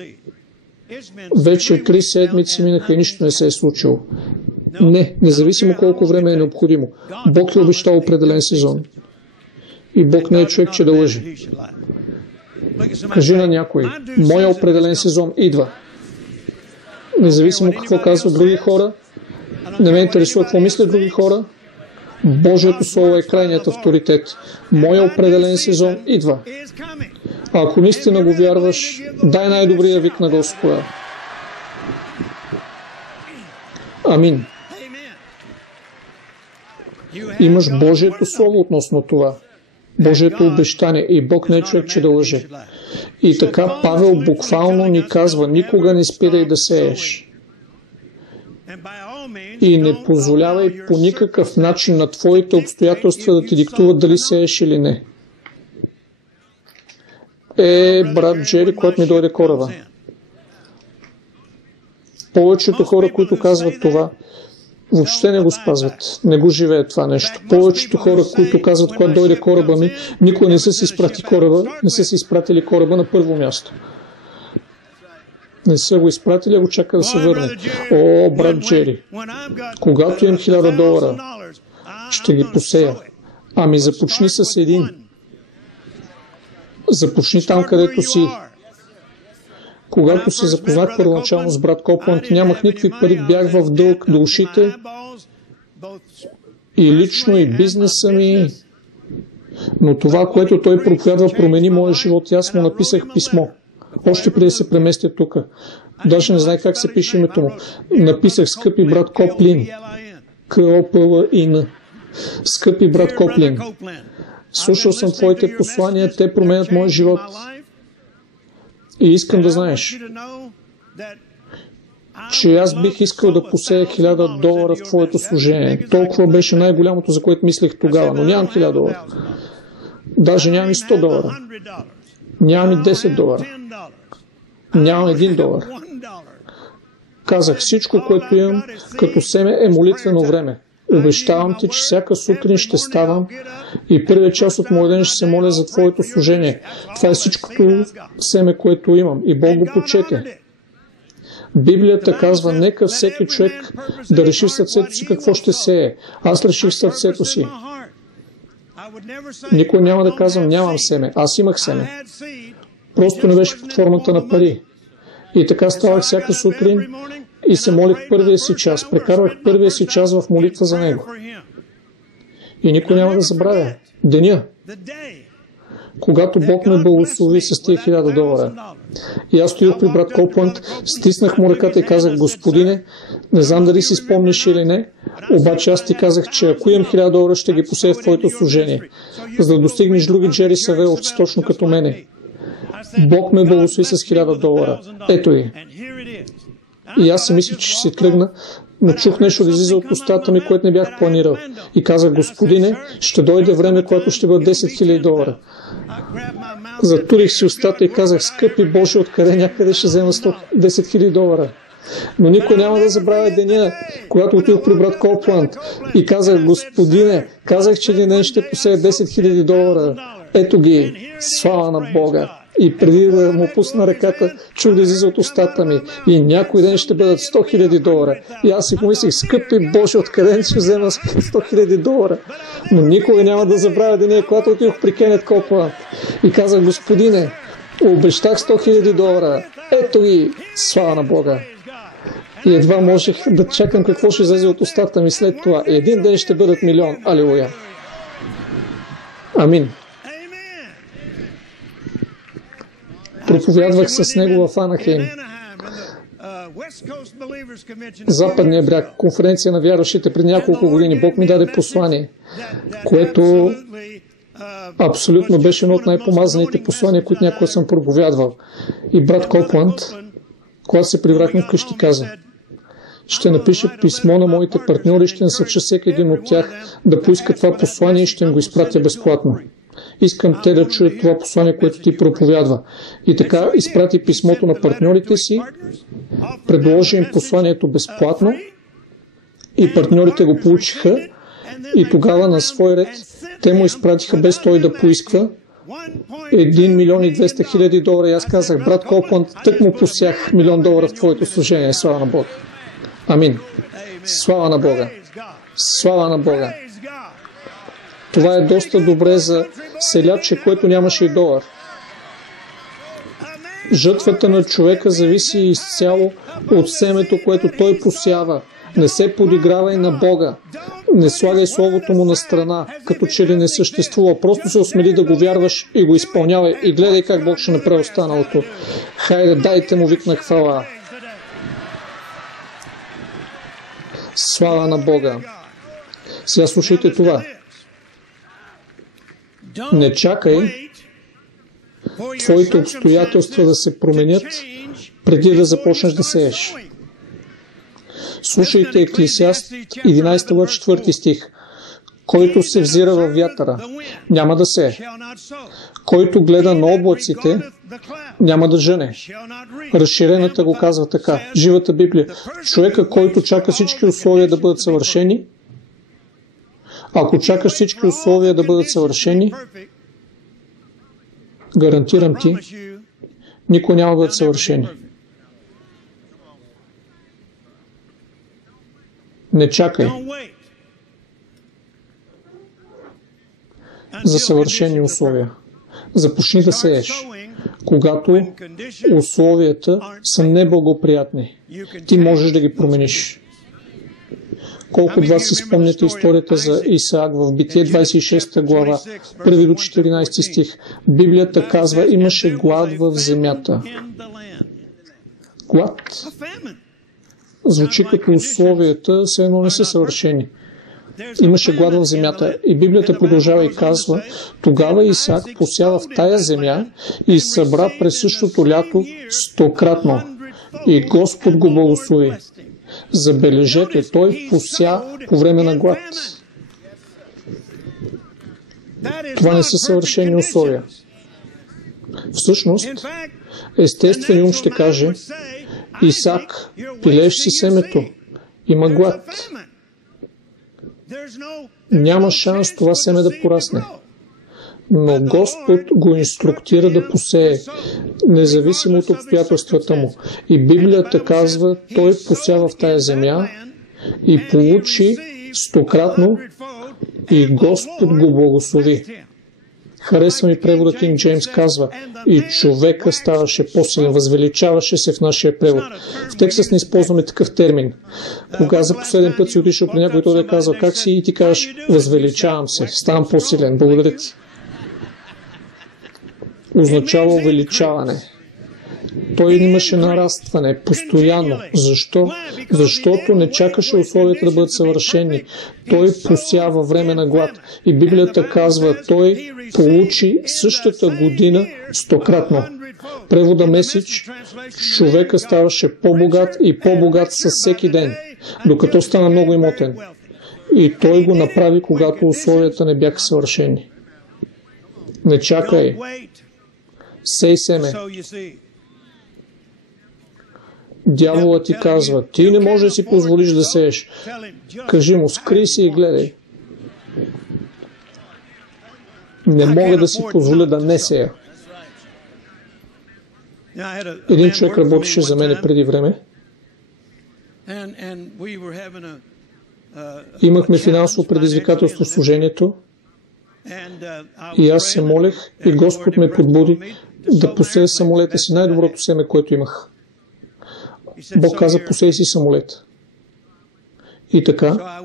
Вече 3 седмици минаха и нищо не се е случило. Не, независимо колко време е необходимо. Бог е обещал определен сезон. И Бог не е човек, че да лъже. Кажи на някой, моя определен сезон идва. Независимо какво казват други хора, не ме интересува какво мислят други хора, Божието Слово е крайният авторитет. Моя определен сезон идва. А ако наистина го вярваш, дай най-добрия вик на Господа. Амин. Имаш Божието Слово относно това. Божието обещание. И Бог не е човек, че да лъже. И така Павел буквално ни казва, никога не спирай да сееш. И не позволявай по никакъв начин на твоите обстоятелства да ти диктуват дали сееш или не. Брат Джери, когато ми дойде кораба. Повечето хора, които казват това, въобще не го спазват. Не го живеят това нещо. Повечето хора, които казват, когато дойде кораба ми, никой не са си изпратили кораба на първо място. Не са го изпратили, а го чака да се върне. О, брат Джери, когато имам $1000, ще ги посея. Ами започни с един. Започни там, където си. Когато се запознах първоначално с брат Копланд, нямах никакви пари, бях в дълг до ушите. И лично, и бизнеса ми. Но това, което той проповядва, промени моя живот. Аз му написах писмо. Още преди да се преместя тук. Даже не знае как се пише името му. Написах, скъпи брат Коплин. К-О-П-Л-И-Н. Скъпи брат Коплин. Слушал съм твоите послания, те променят моя живот. И искам да знаеш, че аз бих искал да посея $1000 в твоето служение. Толкова беше най-голямото, за което мислех тогава, но нямам $1000. Даже нямам и $100. Нямам и $10. Нямам $1. Казах, всичко, което имам като семе е молитвено време. Обещавам ти, че всяка сутрин ще ставам и първият час от моя ден ще се моля за твоето служение. Това е всичкото семе, което имам. И Бог го почете. Библията казва, нека всеки човек да реши в сърцето си какво ще сее. Аз реших в сърцето си. Никой няма да казвам, нямам семе. Аз имах семе. Просто не беше под формата на пари. И така ставах всяка сутрин и се молих първия си час. Прекарвах първия си час в молитва за него. И никой няма да забравя деня, когато Бог ме благослови с тия $1000. И аз стоях при брат Копланд, стиснах му ръката и казах, Господине, не знам дали си спомниш или не, обаче аз ти казах, че ако имам $1000, ще ги посея в твоето служение, за да достигнеш други Джери Савеловци, точно като мене. Бог ме благослови с $1000. Ето и. И аз си мислих, че ще се тръгна, но чух нещо да излиза от устата ми, което не бях планирал. И казах, Господине, ще дойде време, което ще бъде $10,000. Затурих си устата и казах, скъпи Боже, откъде някъде ще взема $10,000. Но никой няма да забравя деня, когато отидох при брат Копланд и казах, Господине, казах, че един ден ще посея $10,000. Ето ги, слава на Бога. И преди да му пусна ръката, чух да излиза от устата ми. И някой ден ще бъдат $100,000. И аз си помислих, скъпи Боже, откъде ще взема $100,000? Но никога няма да забравя деня, когато отидох при Кенет Копланд и казах, Господине, обещах $100,000. Ето ги, слава на Бога. И едва можех да чакам какво ще излезе от устата ми след това. И един ден ще бъдат $1,000,000. Алилуя. Амин. Проповядвах с него в Анахейм. Западния бряг, конференция на вярващите преди няколко години. Бог ми даде послание, което абсолютно беше едно от най-помазаните послания, които някога съм проповядвал. И брат Копланд, когато се прибрахме вкъщи, каза, ще напиша писмо на моите партньори, ще насърча всеки един от тях да поиска това послание и ще им го изпратя безплатно. Искам те да чуят това послание, което ти проповядва. И така изпрати писмото на партньорите си, предложи им посланието безплатно и партньорите го получиха и тогава на свой ред те му изпратиха без той да поисква $1,200,000. И аз казах, брат Копланд, тък му посях $1,000,000 в твоето служение. Слава на Бога. Амин. Слава на Бога. Слава на Бога. Това е доста добре за селяче, което нямаше и $1. Жътвата на човека зависи изцяло от семето, което той посява. Не се подигравай на Бога. Не слагай Словото му на страна, като че ли не съществува. Просто се осмели да го вярваш и го изпълнявай. И гледай как Бог ще направи останалото. Хайде, дайте му вик на хвала. Слава на Бога. Сега слушайте това. Не чакай твоите обстоятелства да се променят преди да започнеш да сееш. Слушайте Еклесиаст 11 глава 4 стих. Който се взира във вятъра, няма да сее. Който гледа на облаците, няма да жъне. Разширената го казва така. Живата Библия. Човека, който чака всички условия да бъдат съвършени, ако чакаш всички условия да бъдат съвършени, гарантирам ти, никой няма да бъдат съвършени. Не чакай за съвършени условия. Започни да сееш, когато условията са неблагоприятни. Ти можеш да ги промениш. Колко от вас си спомняте историята за Исаак в Битие 26 глава, 1 до 14 стих. Библията казва, имаше глад в земята. Глад. Звучи като условията, все едно не са съвършени. Имаше глад в земята и Библията продължава и казва, тогава Исак посява в тая земя и събра през същото лято 100-кратно. И Господ го благослови. Забележете, той пося по време на глад. Това не са съвършени условия. Всъщност, естественият ум ще каже, Исак, пилееш си семето, има глад. Няма шанс това семе да порасне. Но Господ го инструктира да посее, независимо от обстоятелствата му. И Библията казва, той посява в тая земя и получи 100-кратно и Господ го благослови. Харесва ми превода Кинг Джеймс, казва, и човека ставаше по-силен, възвеличаваше се в нашия превод. В Тексас не използваме такъв термин. Кога за последен път си отишъл при някой, той да казва, как си, и ти кажеш, възвеличавам се, ставам по-силен, благодаря ти. Означава увеличаване. Той имаше нарастване постоянно. Защо? Защото не чакаше условията да бъдат съвършени. Той пося във време на глад. И Библията казва, той получи същата година 100-кратно. Превода Месидж, човека ставаше по-богат и по-богат със всеки ден, докато стана много имотен. И той го направи, когато условията не бяха съвършени. Не чакай. Сей семе. Дяволът ти казва, ти не можеш да си позволиш да сееш. Кажи му, скри си и гледай. Не мога да си позволя да не сея. Един човек работеше за мене преди време. Имахме финансово предизвикателство в служението и аз се молех и Господ ме подбуди да посея самолета си, най-доброто семе, което имах. Бог каза, посей си самолет. И така,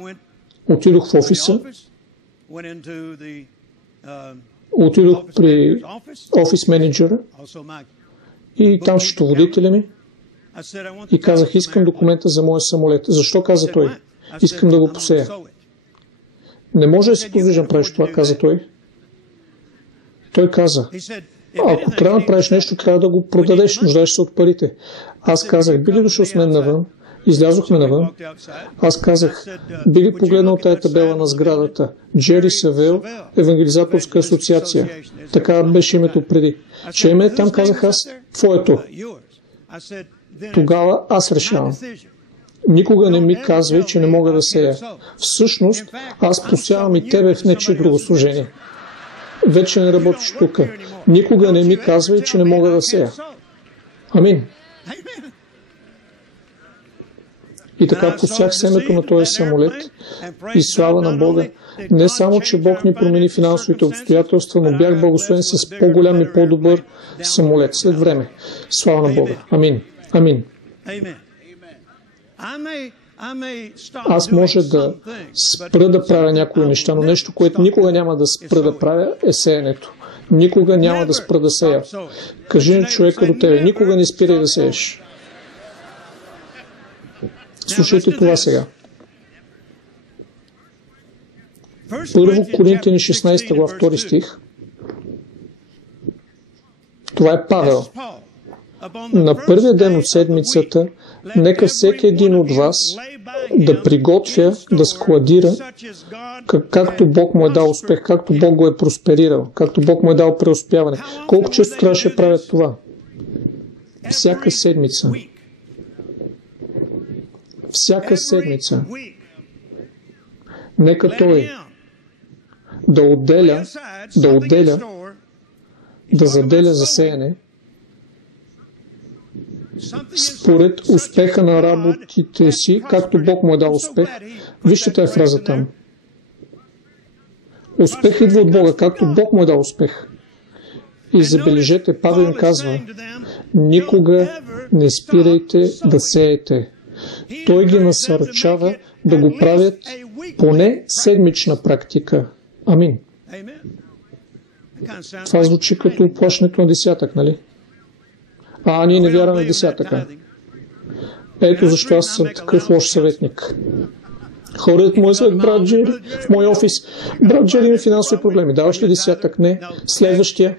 отидох в офиса, отидох при офис менеджера и там счетоводителя ми и казах, искам документа за моя самолет. Защо, каза той? Искам да го посея. Не може да си позволиш да правиш това, каза той. Той каза, ако трябва да правиш нещо, трябва да го продадеш, нуждаеш се от парите. Аз казах, би ли дошъл с мен навън? Излязохме навън. Аз казах, би ли погледнал тая табела на сградата? Джери Савел, Евангелизаторска асоциация. Така беше името преди. Че име там, казах аз, твоето. Тогава аз решавам. Никога не ми казвай, че не мога да сея. Всъщност, аз посявам и тебе в нечие друго служение. Вече не работиш тук. Никога не ми казвай, че не мога да сея. Амин. И така посях семето на този самолет и слава на Бога. Не само, че Бог ни промени финансовите обстоятелства, но бях благословен с по-голям и по-добър самолет след време. Слава на Бога. Амин. Амин. Аз може да спра да правя някои неща, но нещо, което никога няма да спра да правя, е сеенето. Никога няма да спра да сея. Кажи на човека до тебе, никога не спирай да сееш. Слушайте това сега. Първо Коринтияни 16 глава 2 стих. Това е Павел. На първия ден от седмицата, нека всеки един от вас да приготвя, да складира, както Бог му е дал успех, както Бог го е просперирал, както Бог му е дал преуспяване. Колко често трябваше да правят това? Всяка седмица. Всяка седмица. Нека той да заделя за сеяне според успеха на работите си, както Бог му е дал успех. Вижте тази фраза там. Успех идва от Бога, както Бог му е дал успех. И забележете, Павел им казва, никога не спирайте да сеете. Той ги насърчава да го правят поне седмична практика. Амин. Това звучи като плащането на десятък, нали? Ние не вярваме в десятъка. Ето защо аз съм такъв лош съветник. Ходят му извък, брат Джери, в мой офис. Брат Джери има финансови проблеми. Даваш ли десятък? Не. Следващия.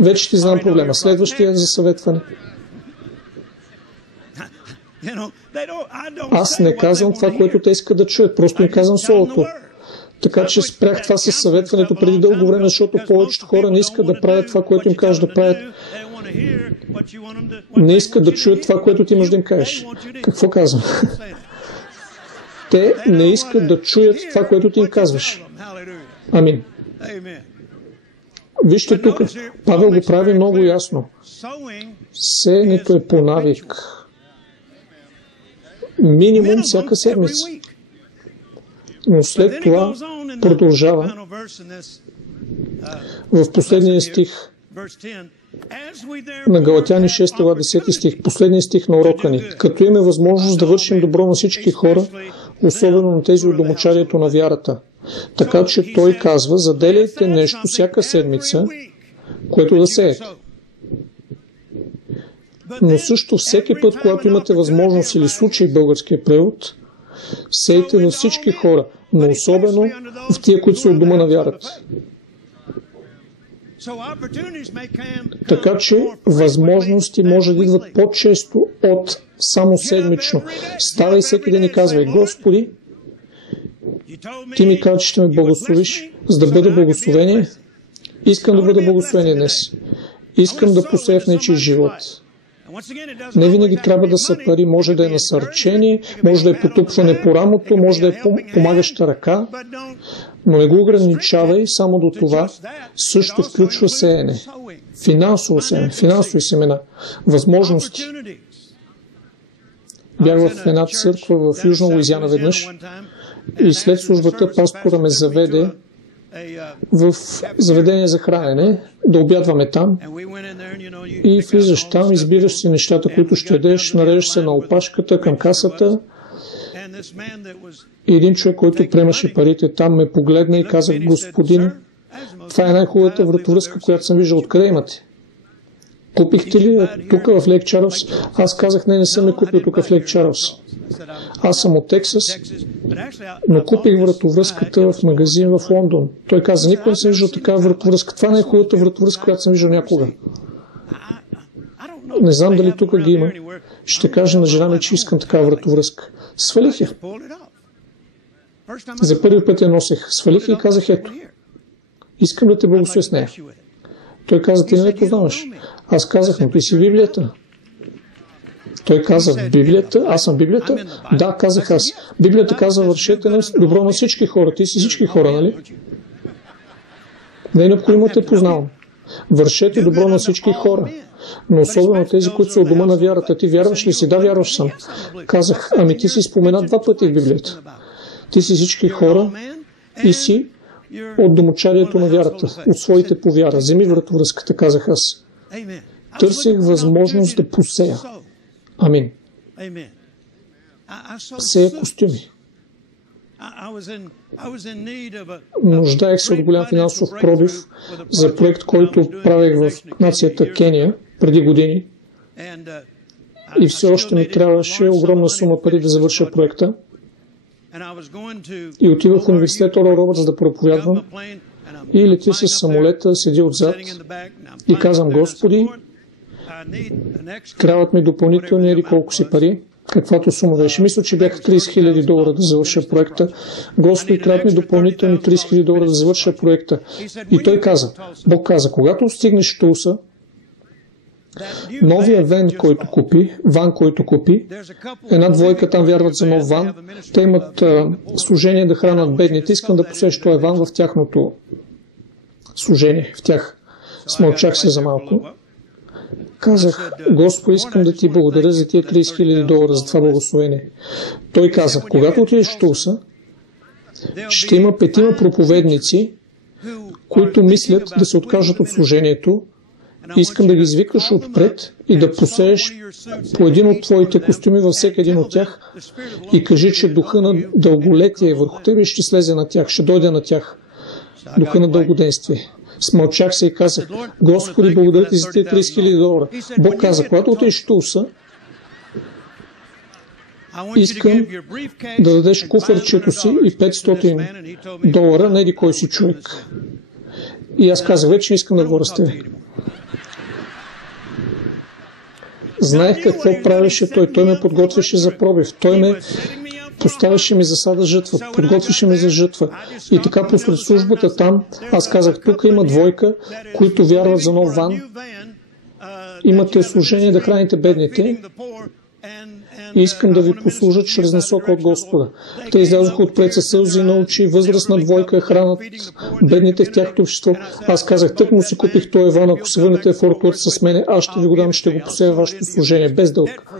Вече ти знам проблема. Следващия за съветване. Аз не казвам това, което те искат да чуят. Просто им казвам словото. Така че спрях това със съветването преди дълго време, защото повечето хора не искат да правят това, което им кажеш да правят. Не искат да чуят това, което ти можеш да им кажеш. Какво казвам? Те не искат да чуят това, което ти им казваш. Амин. Вижте тук, Павел го прави много ясно. Сеенето е по навик. Минимум всяка седмица. Но след това продължава в последния стих на Галатяни 6 глава 10 стих, последния стих на урока ни. Като имаме възможност да вършим добро на всички хора, особено на тези от домочарието на вярата. Така че той казва, заделяйте нещо всяка седмица, което да сеете. Но също всеки път, когато имате възможност или случай в българския превод, сейте на всички хора, но особено в тия, които са от дома на вярата. Така че възможности може да идват по-често от само седмично. Ставай всеки ден и казвай, Господи, ти ми казваш, че ще ме благословиш, за да бъде благословение. Искам да бъда благословение днес. Искам да посея в нечий живот. Не винаги трябва да са пари, може да е насърчение, може да е потупване по рамото, може да е помагаща ръка, но не го ограничавай само до това. Също включва сеене, финансово сеене, финансови семена, възможности. Бях в една църква в Южна Луизиана веднъж и след службата пастора ме заведе в заведение за хранене, да обядваме там и влизаш там, избираш си нещата, които ще ядеш, нарежеш се на опашката към касата и един човек, който приемаше парите там, ме погледна и каза, господин, това е най-хубавата вратовръзка, която съм виждал. Откъде имате? Купихте ли тук в Лейк Чарлз? Аз казах, не съм я купил тук в Лейк Чарлз. Аз съм от Тексас, но купих вратовръзката в магазин в Лондон. Той каза, никой не съм виждал такава вратовръзка. Това не е хубавата вратовръзка, която съм виждал някога. Не знам дали тук ги има. Ще кажа на жена ми, че искам такава вратовръзка. Свалих я. За първи път я носех. Свалих я и казах, ето, искам да те благословя с нея. Той каза, ти не ме познаваш. Аз казах, но ти си Библията. Той каза, Библията? Аз съм Библията? Да, казах аз. Библията казва, вършете добро на всички хора. Ти си всички хора, нали? Не е необходимо те познавам. Вършете добро на всички хора. Но особено тези, които са от дома на вярата. Ти вярваш ли си? Да, вярваш съм. Казах, ами ти си спомена 2 пъти в Библията. Ти си всички хора и си от домочарието на вярата, от своите по вяра. Вземи вратовръзката, казах аз. Търсих възможност да посея. Амин. Сея костюми. Нуждаех се от голям финансов пробив за проект, който правех в нацията Кения преди години. И все още ми трябваше огромна сума пари да завърша проекта. И отивах в университет Орал Робъртс да проповядвам. И лети с самолета, седи отзад и казвам, Господи, трябват ми допълнителни или колко си пари, каквато сума беше. Мисля, че бяха $30,000 да завърша проекта. Господи, трябват ми допълнителни $30,000 да завърша проекта. И той каза, Бог каза, когато стигнеш Тулса, новия ван, който купи, една двойка там вярват за нов ван, те имат служение да хранат бедните. Искам да посеш този ван в тяхното служение, в тях. Смълчах се за малко. Казах, Господи, искам да ти благодаря за тия $30,000 за това благословение. Той каза, когато отидеш в Тулса, ще има 5 проповедници, които мислят да се откажат от служението. Искам да ги извикаш отпред и да посееш по един от твоите костюми във всеки един от тях и кажи, че духа на дълголетие върху тебе ще слезе на тях, ще дойде на тях. Духа на дългоденствие. Смълчах се и казах, Господи, благодаря ти за тези $30,000. Бог каза, когато отидеш в Тулса, искам да дадеш куфарчето си и $500 на еди кой си човек. И аз казах, вече не искам да говоря с теб. Знаех какво правеше той. Той ме подготвяше за пробив. Той ме поставяше ми засада жътва, подготвяше ми за жътва. И така посред службата там, аз казах, тук има двойка, които вярват за нов ван. Имате служение да храните бедните и искам да ви послужат чрез насока от Господа. Те излязоха отпред със сълзи на очи, възрастна двойка, хранат бедните в тяхното общество. Аз казах, тък му си купих този ван, ако се върнете в Форт Уърт с мене, аз ще ви го дам, ще го посея вашето служение, без дълг.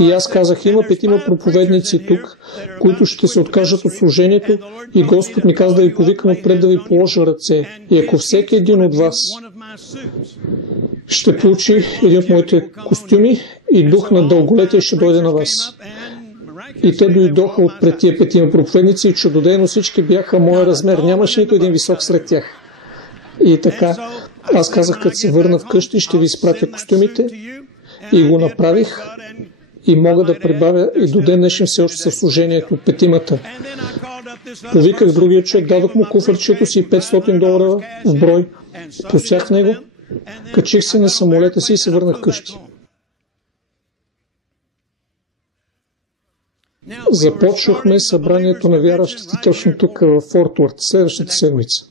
И аз казах, има 5 проповедници тук, които ще се откажат от служението и Господ ми каза да ви повикам отпред да ви положа ръце. И ако всеки един от вас ще получи един от моите костюми и дух на дълголетие ще дойде на вас. И те дойдоха отпред тия 5 проповедници и чудодейно всички бяха моя размер. Нямаше нито един висок сред тях. И така, аз казах, като се върна вкъщи, ще ви изпратя костюмите и го направих. И мога да прибавя и до ден днешен все още със служението 5. Повиках другия човек, дадох му куфарчето си $500 в брой, посях него, качих се на самолета си и се върнах къщи. Започвахме събранието на вярващите точно тук в Форт Уърт, следващата седмица.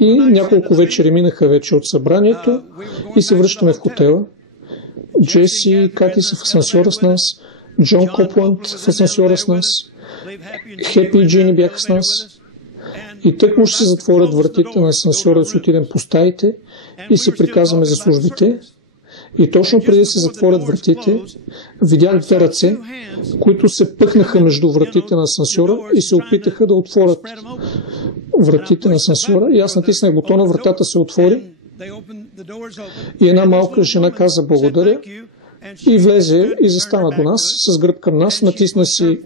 И няколко вечери минаха вече от събранието и се връщаме в хотела. Джеси и Кати са в асансьора с нас, Джон Копланд в асансьора с нас, Хепи и Джини бяха с нас. И тъкмо ще се затворят вратите на асансьора да си отидем по стаите и си приказваме за службите. И точно преди да се затворят вратите, видях 2 ръце, които се пъхнаха между вратите на асансьора и се опитаха да отворят вратите на асансьора. И аз натиснах бутона, вратата се отвори. И една малка жена каза благодаря и влезе и застана до нас, с гръб към нас, натисна си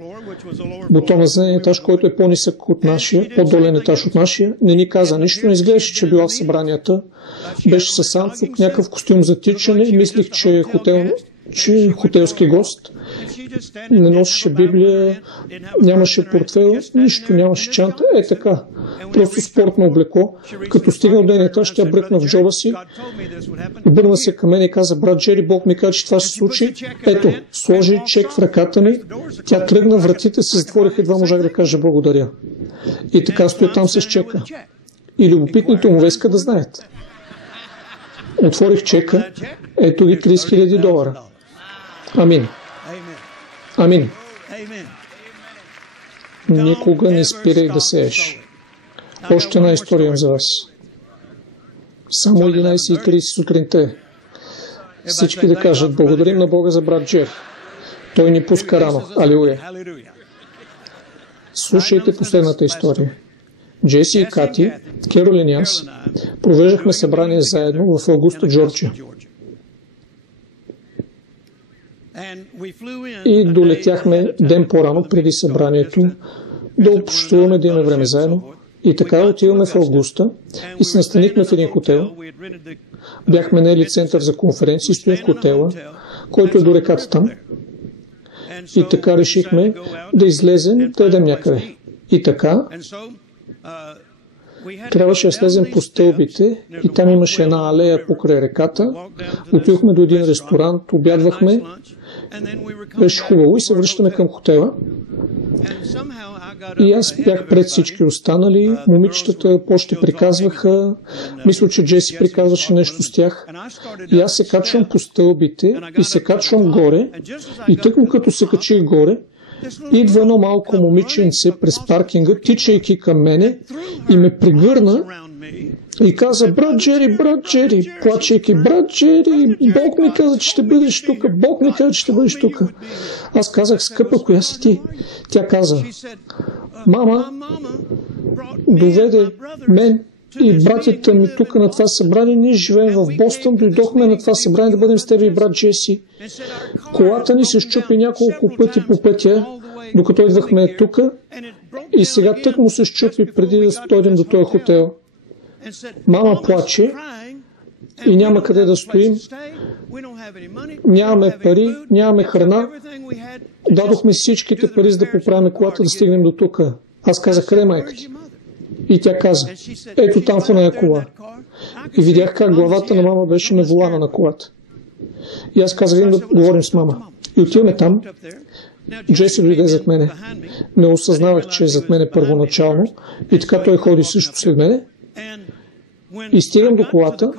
бутона за един етаж, който е по-нисък от нашия, по-долен етаж от нашия. Не ни каза нищо, не изглеждаше, че била в събранията. Беше със Самсук, някакъв костюм за тичане, мислих, че е хотелски гост. Не носеше Библия, нямаше портфел, нищо, нямаше чанта. Е така, просто спортно облекло. Като стигнал до един етаж, тя бръкна в джоба си, обърна се към мен и каза, брат Джери, Бог ми каза, че това ще се случи. Ето, сложи чек в ръката ми. Тя тръгна, вратите се затвориха, едва можах да кажа благодаря. И така стоя там с чека. И любопитните умове искат да знаят. Отворих чека, ето ги $30,000. Амин. Амин. Никога не спирай да сееш. Още една история за вас. Само 11:30 сутринта. Всички да кажат, благодарим на Бога за брат Джеф. Той ни пуска рано. Алилуя. Слушайте последната история. Джеси и Кати, Керолин и аз, провеждахме събрание заедно в Аугуста, Джорджия. И долетяхме ден по-рано преди събранието да общуваме, да имаме време заедно. И така отиваме в Аугуста и се настанихме в един хотел. Бяхме наели център за конференции, стоя в хотела, който е до реката там. И така решихме да излезем, да идем някъде. И така трябваше да слезем по стълбите и там имаше една алея покрай реката. Отидохме до един ресторант, обядвахме. Беше хубаво и се връщаме към хотела. И аз бях пред всички останали. Момичетата още приказваха. Мисля, че Джеси приказваше нещо с тях. И аз се качвам по стълбите и се качвам горе. И тъкмо като се качих горе, идва едно малко момиченце през паркинга, тичайки към мене и ме прегърна и каза, брат Джери, плачейки, брат Джери, Бог ми каза, че ще бъдеш тук, Бог ми каза, че ще бъдеш тук. Аз казах, скъпа, коя си ти? Тя каза, мама доведе мен и братята ми тук на това събрание. Ние живеем в Бостън, дойдохме на това събрание да бъдем с тебе и брат Джеси. Колата ни се счупи няколко пъти по пътя, докато идвахме тук и сега тък му се счупи преди да дойдем до този хотел. Мама плаче и няма къде да стоим. Нямаме пари, нямаме храна. Дадохме всичките пари, за да поправим колата, да стигнем до тук. Аз казах, къде майка ти? И тя каза, ето там в оная кола. И видях как главата на мама беше на волана на колата. И аз казах, да говорим с мама. И отиваме там. Джеси дойде зад мене. Не осъзнавах, че е зад мене първоначално. И така той ходи също след мене. И стигам до колата.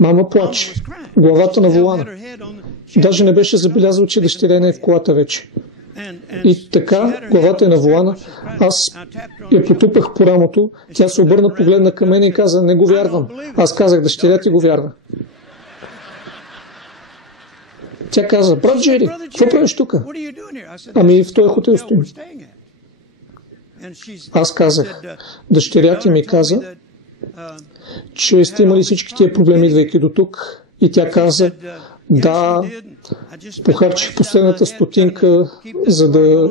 Мама плаче. Главата на волана. Даже не беше забелязал, че дъщеря не е в колата вече. И така, главата е на волана. Аз я потупах по рамото. Тя се обърна, погледна към мен и каза, не го вярвам. Аз казах, дъщеря ти го вярва. Тя каза, брат Джери, какво правиш тук? Ами в този хотел стоим. Аз казах, дъщеря ти ми каза, че сте имали всички тия проблеми, идвайки до тук. И тя каза, да, похарчих последната стотинка, за да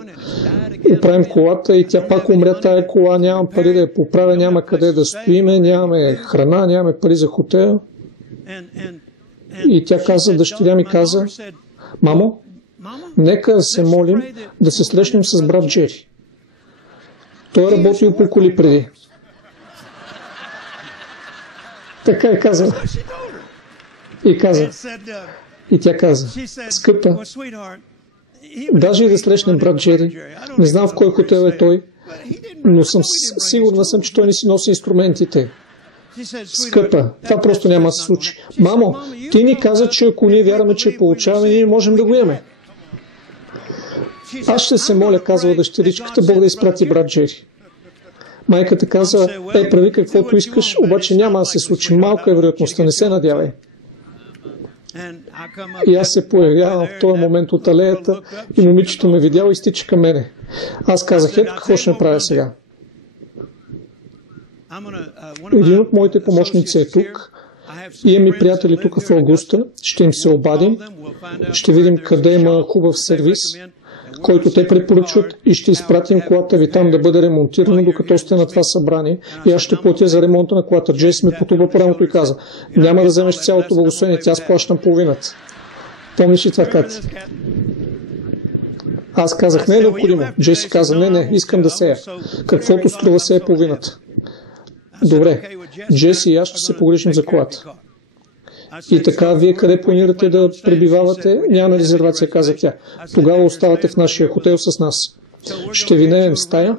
оправим колата и тя пак умря тая кола, нямам пари да я поправя, няма къде да стоиме, нямаме храна, нямаме пари за хотел. И тя каза, дъщеря ми каза, мамо, нека се молим да се срещнем с брат Джери. Той е работил по коли преди. Така е казала. И каза. И тя каза, скъпа, даже и да срещнем брат Джери, не знам в кой хотел е той, но сигурна съм, че той не си носи инструментите. Скъпа, това просто няма да се случи. Мамо, ти ни каза, че ако ние вярваме, че получаваме, ние можем да го имаме. Аз ще се моля, казва дъщеричката, Бог да изпрати брат Джери. Майката каза, прави каквото искаш, обаче няма да се случи. Малка е вероятността, не се надявай. И аз се появявам в този момент от алеята и момичето ме видяло и стича към мене. Аз казах, ето какво ще направя сега. Един от моите помощници е тук. Имам и приятели тук в Аугуста. Ще им се обадим. Ще видим къде има хубав сервис, който те препоръчват и ще изпратим колата ви там да бъде ремонтирана, докато сте на това събрание и аз ще платя за ремонта на колата. Джеси ме потупа по рамото и каза, няма да вземеш цялото благословение, тя сплащам половината. Помниш ли това, Кати? Аз казах, не е необходимо. Джеси каза, не, искам да сея. Каквото струва сея половината. Добре, Джеси и аз ще се погрижим за колата. И така, вие къде планирате да пребивавате? Няма резервация, каза тя. Тогава оставате в нашия хотел с нас. Ще ви наемем стая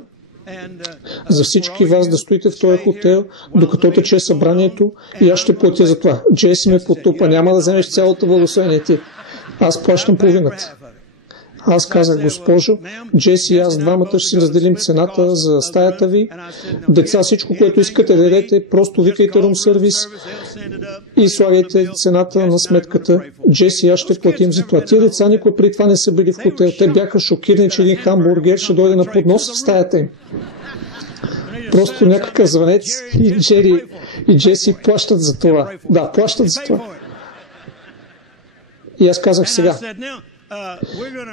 за всички вас да стоите в този хотел, докато тече събранието и аз ще платя за това. Джеси ме потупа, няма да вземеш цялото благословение ти. Аз плащам половината. Аз казах, госпожо, Джеси и аз двамата ще си разделим цената за стаята ви. Деца, всичко, което искате да дадете, просто викайте рум сервис и слагайте цената на сметката. Джеси и аз ще платим за това. Тия деца никога преди това не са били в хотел. Те бяха шокирани, че един хамбургер ще дойде на поднос в стаята им. Просто някакъв звънец и Джери и Джеси плащат за това. Да, плащат за това. И аз казах сега,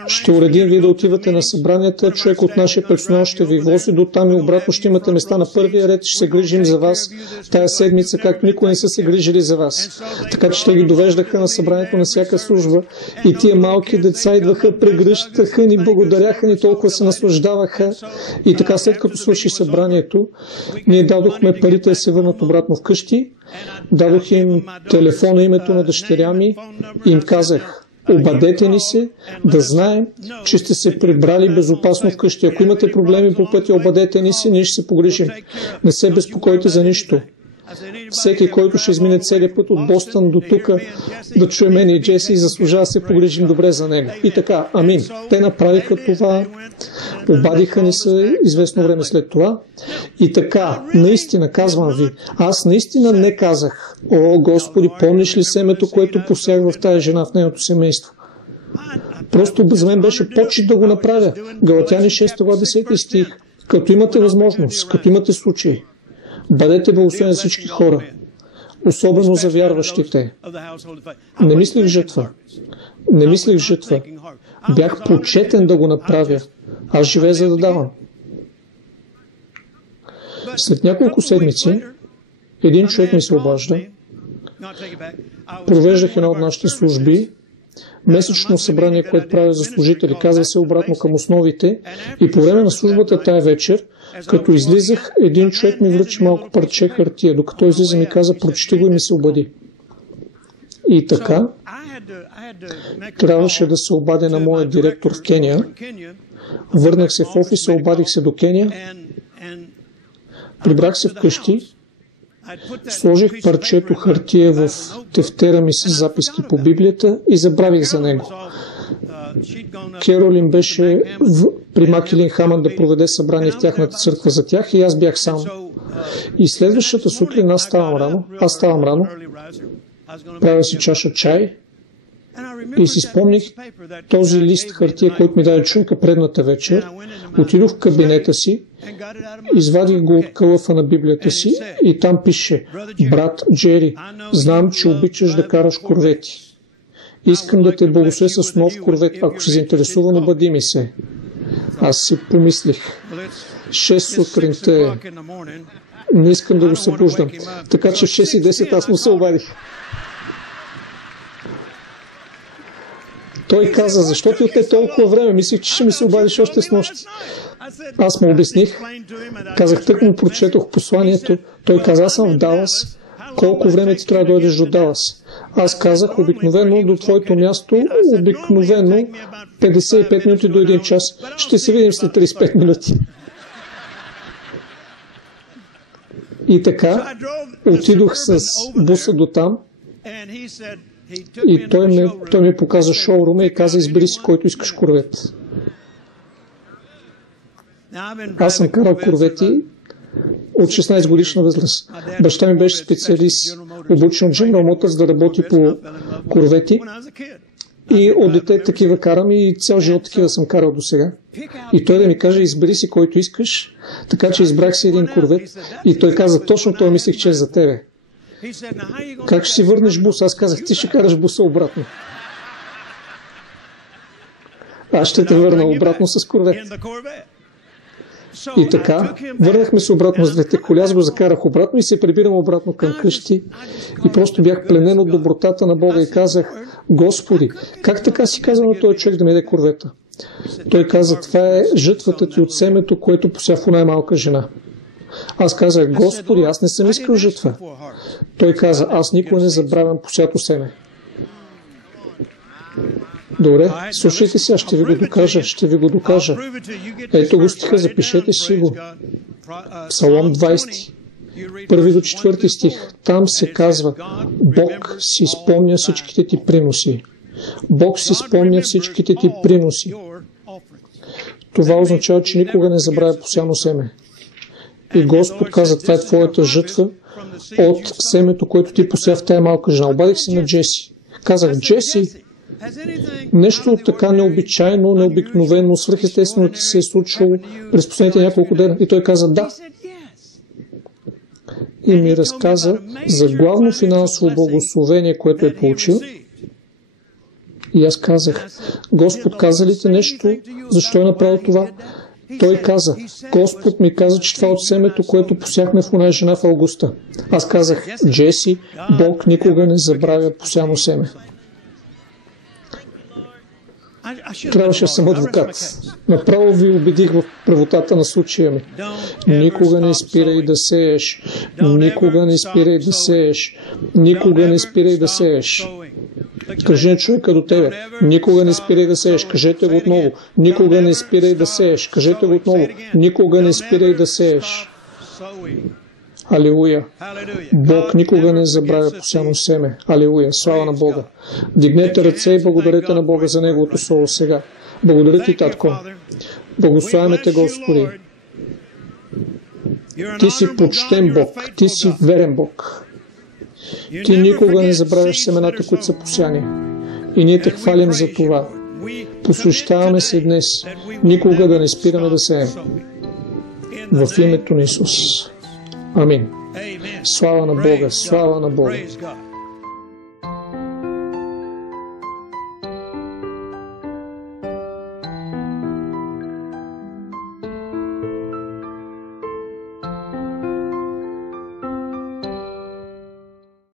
ще уредим ви да отивате на събранията, човек от нашия персонал ще ви вози до там и обратно ще имате места на първия ред, ще се грижим за вас тая седмица, както никога не са се грижили за вас. Така че ще ги довеждаха на събранието на всяка служба и тия малки деца идваха, прегръщаха ни, благодаряха ни, толкова се наслаждаваха. И така след като свърши събранието, ние дадохме парите да се върнат обратно вкъщи, дадох им телефона, името на дъщеря ми и им казах, обадете ни се, да знаем, че сте се прибрали безопасно вкъщи. Ако имате проблеми по пътя, обадете ни се, ние ще се погрижим. Не се безпокойте за нищо. Всеки, който ще измине целият път от Бостън до тук, да чуе мен и Джеси, заслужава да се погрижим добре за него. И така, амин. Те направиха това, обадиха ни се известно време след това. И така, наистина, казвам ви, аз наистина не казах, о, Господи, помниш ли семето, което посях в тая жена в нейното семейство? Просто за мен беше почет да го направя. Галатяни 6 глава 10 стих. Като имате възможност, като имате случай, бъдете благословени за всички хора, особено за вярващите. Не мислих жътва. Не мислих жътва. Бях почетен да го направя. Аз живея за да давам. След няколко седмици един човек ми се обажда Провеждах една от нашите служби, месечно събрание, което правя за служители. Казва се обратно към основите. И по време на службата тая вечер, като излизах, един човек ми връчи малко парче хартия. Докато излиза ми каза, прочети го и ми се обади. И така, трябваше да се обадя на моя директор в Кения. Върнах се в офиса, обадих се до Кения. Прибрах се вкъщи, сложих парчето хартия в тефтера ми с записки по Библията и забравих за него. Керолин беше при Макилин Хаман да проведе събрание в тяхната църква за тях и аз бях сам. И следващата сутрин аз ставам рано, правя си чаша чай и си спомних този лист хартия, който ми даде човека предната вечер. Отидох в кабинета си, извадих го от кълъфа на Библията си и там пише: брат Джери, знам, че обичаш да караш корвети. Искам да те благословя с нов корвет. Ако си заинтересуван, обади ми се. Аз си помислих. 6 сутринта е. Не искам да го събуждам. Така че в 6:10 аз му се обадих. Той каза, защо ти отне толкова време? Мислих, че ще ми се обадиш още с нощи. Аз му обясних. Казах, тък му прочетох посланието. Той каза, аз съм в Далас. Колко време ти трябва да дойдеш до Далас? Аз казах, обикновено до твоето място, обикновено 55 минути до 1 час. Ще се видим след 35 минути. И така, отидох с буса до там и той ми показа шоурума и каза, избери си който искаш корвет. Аз съм карал корвети от 16 годишна възраст. Баща ми беше специалист, обучен от General Motors да работи по корвети. И от дете такива карам и цял живот такива съм карал до сега. И той да ми каже, избери си който искаш, така че избрах си един корвет. И той каза, точно той мислих, че е за тебе. Как ще си върнеш буса? Аз казах, ти ще караш буса обратно. Аз ще те върна обратно с корвет. И така, върнахме се обратно с двете коли, аз го закарах обратно и се прибирам обратно към къщи и просто бях пленен от добротата на Бога и казах, Господи, как така си казал на този човек да ми даде корвета? Той каза, това е жътвата ти от семето, което пося в най-малка жена. Аз казах, Господи, аз не съм искал жътва. Той каза, аз никога не забравям посято семе. Добре, слушайте сега, ще ви го докажа. Ето го стиха, запишете си го. Псалом 20, 1 до 4 стих. Там се казва, Бог си спомня всичките ти приноси. Бог си спомня всичките ти приноси. Това означава, че никога не забравя посяно семе. И Господ каза, това е твоята жътва от семето, което ти пося в тая малка жена. Обадих се на Джеси. Казах, Джеси, нещо така необичайно, необикновено, свръхестествено ти се е случило през последните няколко дена. И той каза, да. И ми разказа за главно финансово благословение, което е получил. И аз казах, Господ каза ли ти нещо? Защо е направил това? Той каза, Господ ми каза, че това от семето, което посяхме в оная жена в Августа. Аз казах, Джеси, Бог никога не забравя посяно семе. Трябваше да съм адвокат. Направо ви убедих в правотата на случая ми. Никога не спирай да сееш. Никога не спирай да сееш. Никога не спирай да сееш. Кажи на човека до тебе. Никога не спирай да сееш. Кажете го отново. Никога не спирай да сееш. Кажете го отново. Никога не спирай да сееш. Алилуя. Бог никога не забравя посяно семе. Алилуя. Слава на Бога. Дигнете ръце и благодарете на Бога за Неговото слово сега. Благодаря ти, Татко. Благославяме те, Господи. Ти си почтен Бог. Ти си верен Бог. Ти никога не забравяш семената, които са посяни. И ние те хвалим за това. Посвещаваме се днес. Никога да не спираме да сеем. В името на Исус. Амин. Слава на Бога, слава на Бога.